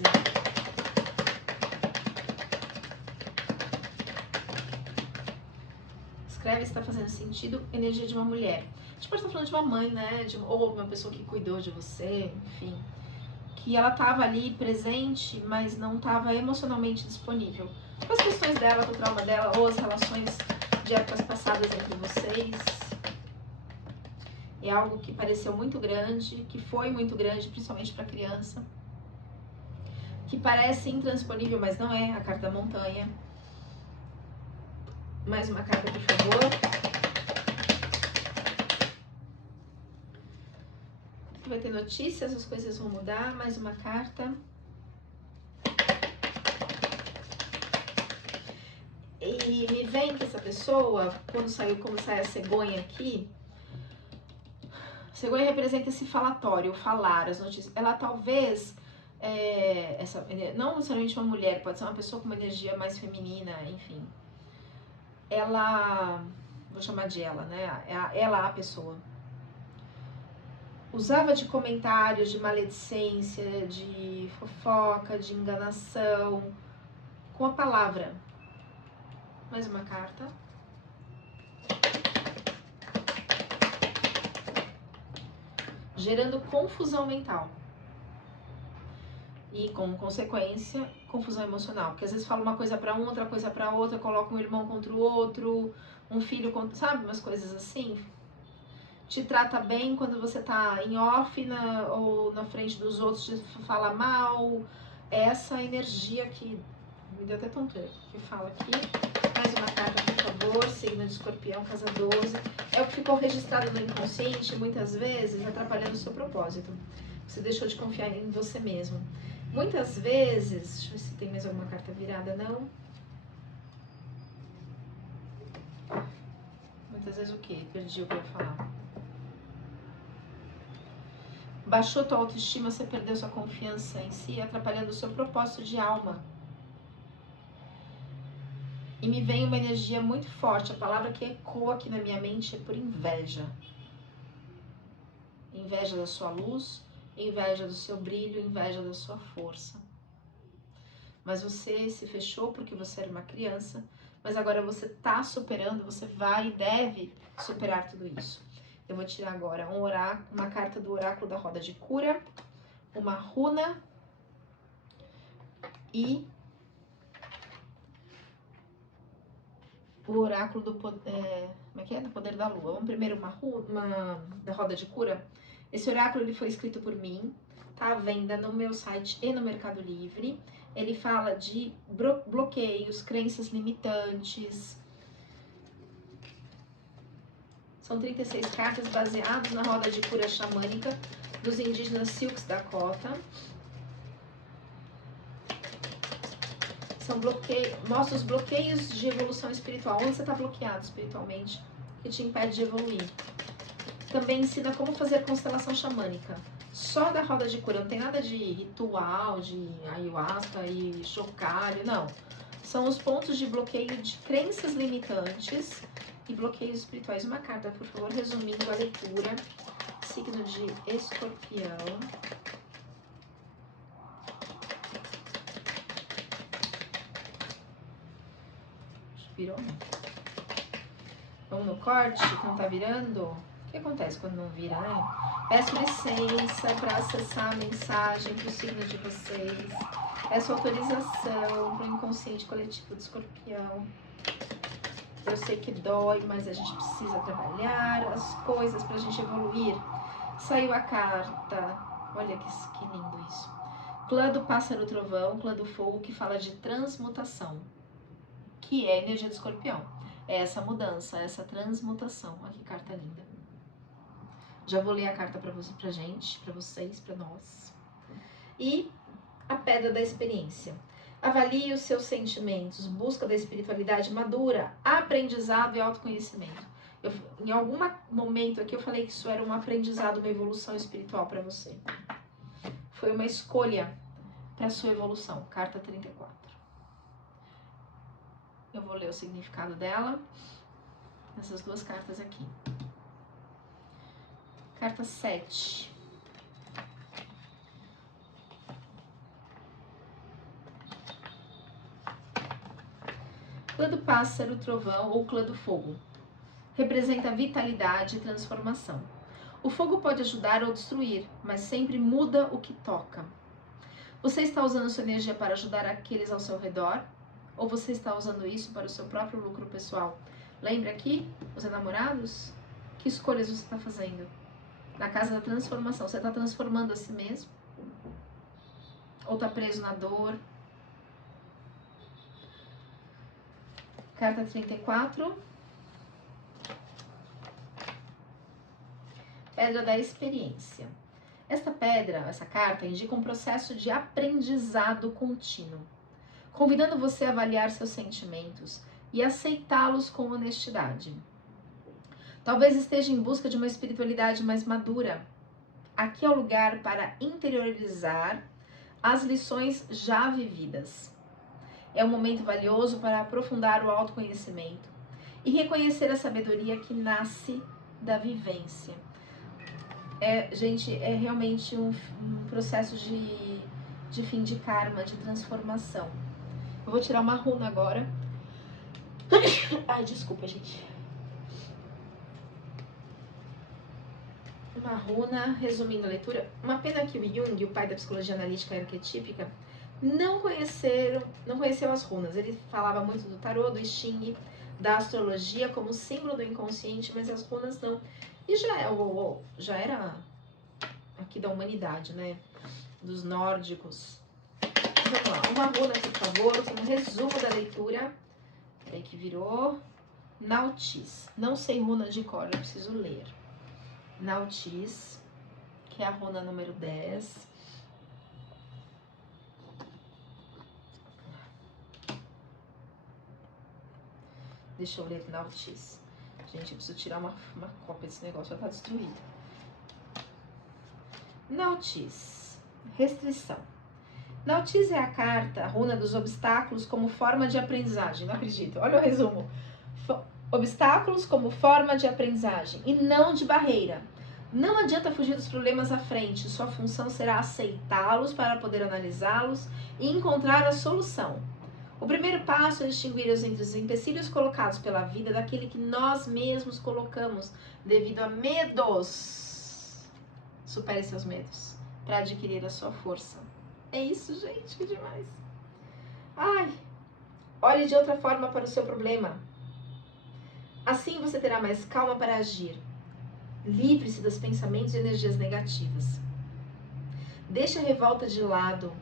Escreve se tá fazendo sentido, energia de uma mulher. A gente pode estar falando de uma mãe, né? Ou uma pessoa que cuidou de você, enfim. Que ela tava ali presente, mas não tava emocionalmente disponível. Com as questões dela, com o trauma dela, ou as relações de épocas passadas entre vocês. É algo que pareceu muito grande, que foi muito grande, principalmente para criança. Que parece intransponível, mas não é. A carta da montanha. Mais uma carta, por favor. Vai ter notícias, as coisas vão mudar. Mais uma carta. E me vem que essa pessoa, quando saiu, como sai a cegonha aqui, a cegonha representa esse falatório, falar, as notícias. Ela talvez, não necessariamente uma mulher, pode ser uma pessoa com uma energia mais feminina, enfim. Ela, vou chamar de ela, né? A pessoa. Usava de comentários, de maledicência, de fofoca, de enganação, com a palavra. Mais uma carta. Gerando confusão mental. E, como consequência, confusão emocional. Porque às vezes fala uma coisa pra um, outra coisa pra outra, coloca um irmão contra o outro, um filho contra... Sabe, umas coisas assim? Te trata bem quando você tá em off ou na frente dos outros, te fala mal. Essa energia que... Me deu até tonteira. Que fala aqui. Mais uma carta, por favor. Signo de Escorpião, casa 12. É o que ficou registrado no inconsciente, muitas vezes, atrapalhando o seu propósito. Você deixou de confiar em você mesmo. Muitas vezes... Deixa eu ver se tem mais alguma carta virada, não. Muitas vezes o quê? Perdi o que eu ia falar. Baixou tua autoestima, você perdeu sua confiança em si, atrapalhando o seu propósito de alma. E me vem uma energia muito forte, a palavra que ecoa aqui na minha mente é por inveja. Inveja da sua luz, inveja do seu brilho, inveja da sua força. Mas você se fechou porque você era uma criança, mas agora você tá superando, você vai e deve superar tudo isso. Eu vou tirar agora uma carta do oráculo da roda de cura, uma runa e o oráculo do poder, como é que é? Do poder da lua. Vamos primeiro uma da roda de cura. Esse oráculo ele foi escrito por mim, tá à venda no meu site e no Mercado Livre. Ele fala de bloqueios, crenças limitantes. São 36 cartas baseadas na roda de cura xamânica dos indígenas Sioux Dakota. São mostra os bloqueios de evolução espiritual. Onde você está bloqueado espiritualmente, que te impede de evoluir. Também ensina como fazer constelação xamânica. Só da roda de cura, não tem nada de ritual, de ayahuasca e chocalho, não. São os pontos de bloqueio de crenças limitantes e bloqueios espirituais. Uma carta, por favor, resumindo a leitura. Signo de Escorpião. Virou? Vamos no corte, que não tá virando? O que acontece quando não vira, né? Peço licença para acessar a mensagem pro signo de vocês. Peço autorização para o inconsciente coletivo do Escorpião. Eu sei que dói, mas a gente precisa trabalhar as coisas pra gente evoluir. Saiu a carta, olha que lindo isso. Clã do pássaro trovão, clã do fogo, que fala de transmutação, que é a energia do escorpião. É essa mudança, essa transmutação. Olha que carta linda. Já vou ler a carta pra gente, pra vocês, pra nós. E a pedra da experiência. Avalie os seus sentimentos, busca da espiritualidade madura, aprendizado e autoconhecimento. Em algum momento aqui eu falei que isso era um aprendizado, uma evolução espiritual para você. Foi uma escolha para sua evolução. Carta 34. Eu vou ler o significado dela. Essas duas cartas aqui. Carta 7. Clã do pássaro, trovão ou clã do fogo. Representa vitalidade e transformação. O fogo pode ajudar ou destruir, mas sempre muda o que toca. Você está usando sua energia para ajudar aqueles ao seu redor? Ou você está usando isso para o seu próprio lucro pessoal? Lembra aqui, os enamorados? Que escolhas você está fazendo? Na casa da transformação, você está transformando a si mesmo? Ou está preso na dor? Carta 34. Pedra da experiência. Esta pedra, essa carta, indica um processo de aprendizado contínuo, convidando você a avaliar seus sentimentos e aceitá-los com honestidade. Talvez esteja em busca de uma espiritualidade mais madura. Aqui é o lugar para interiorizar as lições já vividas. É um momento valioso para aprofundar o autoconhecimento e reconhecer a sabedoria que nasce da vivência. Gente, é realmente um processo de fim de karma, de transformação. Eu vou tirar uma runa agora. Ai, desculpa, gente. Uma runa, resumindo a leitura. Uma pena que o Jung, o pai da psicologia analítica e arquetípica, não conheceu as runas. Ele falava muito do tarô, do I Ching, da astrologia como símbolo do inconsciente, mas as runas não. E já era aqui da humanidade, né? Dos nórdicos. Vamos lá, uma runa aqui, por favor, com um resumo da leitura. Peraí que virou Nautis. Não sei runa de cor, eu preciso ler. Nautis, que é a runa número 10. Deixa eu ler Nautis. Gente, eu preciso tirar uma cópia desse negócio, já tá destruído. Nautis, restrição. Nautis é a carta, a runa dos obstáculos como forma de aprendizagem. Não acredito, olha o resumo. Obstáculos como forma de aprendizagem e não de barreira. Não adianta fugir dos problemas à frente, sua função será aceitá-los para poder analisá-los e encontrar a solução. O primeiro passo é distinguir os empecilhos colocados pela vida daquele que nós mesmos colocamos devido a medos. Supere seus medos para adquirir a sua força. É isso, gente, que demais. Ai, olhe de outra forma para o seu problema. Assim você terá mais calma para agir. Livre-se dos pensamentos e energias negativas. Deixe a revolta de lado.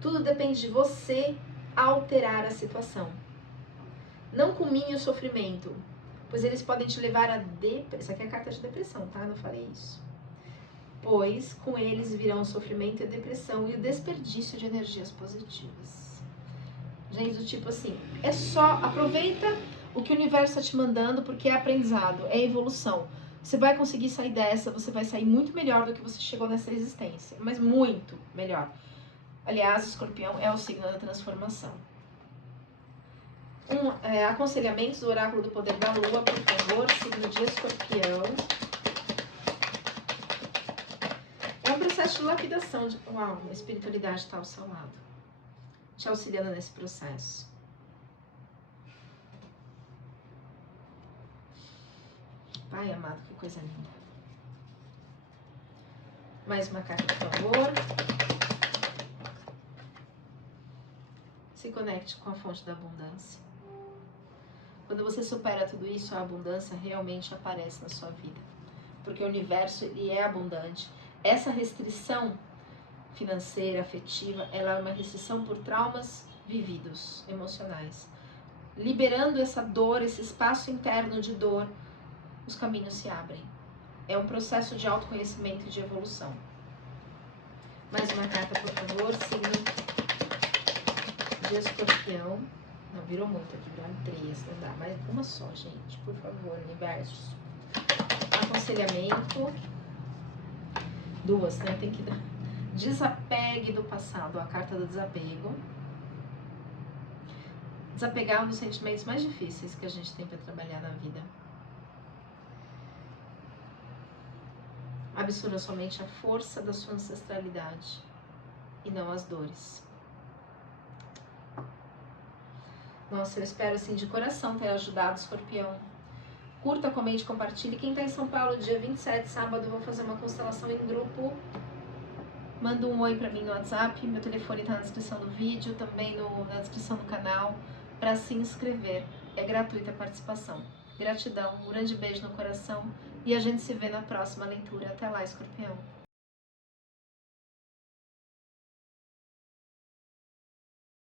Tudo depende de você alterar a situação. Não culmine o sofrimento, pois eles podem te levar a depressão. Isso aqui é a carta de depressão, tá? Não falei isso. Pois com eles virão o sofrimento e a depressão e o desperdício de energias positivas. Gente, do tipo assim, é só aproveita o que o universo está te mandando, porque é aprendizado, é evolução. Você vai conseguir sair dessa, você vai sair muito melhor do que você chegou nessa existência, mas muito melhor. Aliás, o escorpião é o signo da transformação. Aconselhamentos do oráculo do poder da lua, por favor, signo de escorpião. É um processo de lapidação. Uau, a espiritualidade está ao seu lado, te auxiliando nesse processo. Pai amado, que coisa linda. Mais uma carta, por favor. Se conecte com a fonte da abundância. Quando você supera tudo isso, a abundância realmente aparece na sua vida. Porque o universo, ele é abundante. Essa restrição financeira, afetiva, ela é uma restrição por traumas vividos, emocionais. Liberando essa dor, esse espaço interno de dor, os caminhos se abrem. É um processo de autoconhecimento e de evolução. Mais uma carta, por favor, signo de Escorpião. Não, virou muito aqui, viraram 3, não dá. Mais uma só, gente, por favor, universo. Aconselhamento. 2, né? Tem que dar. Desapegue do passado, a carta do desapego. Desapegar é um dos sentimentos mais difíceis que a gente tem para trabalhar na vida. Absorva somente a força da sua ancestralidade e não as dores. Nossa, eu espero assim de coração ter ajudado, Escorpião. Curta, comente, compartilhe. Quem está em São Paulo, dia 27, sábado, eu vou fazer uma constelação em grupo. Manda um oi para mim no WhatsApp. Meu telefone está na descrição do vídeo, também na descrição do canal, para se inscrever. É gratuita a participação. Gratidão, um grande beijo no coração e a gente se vê na próxima leitura. Até lá, Escorpião.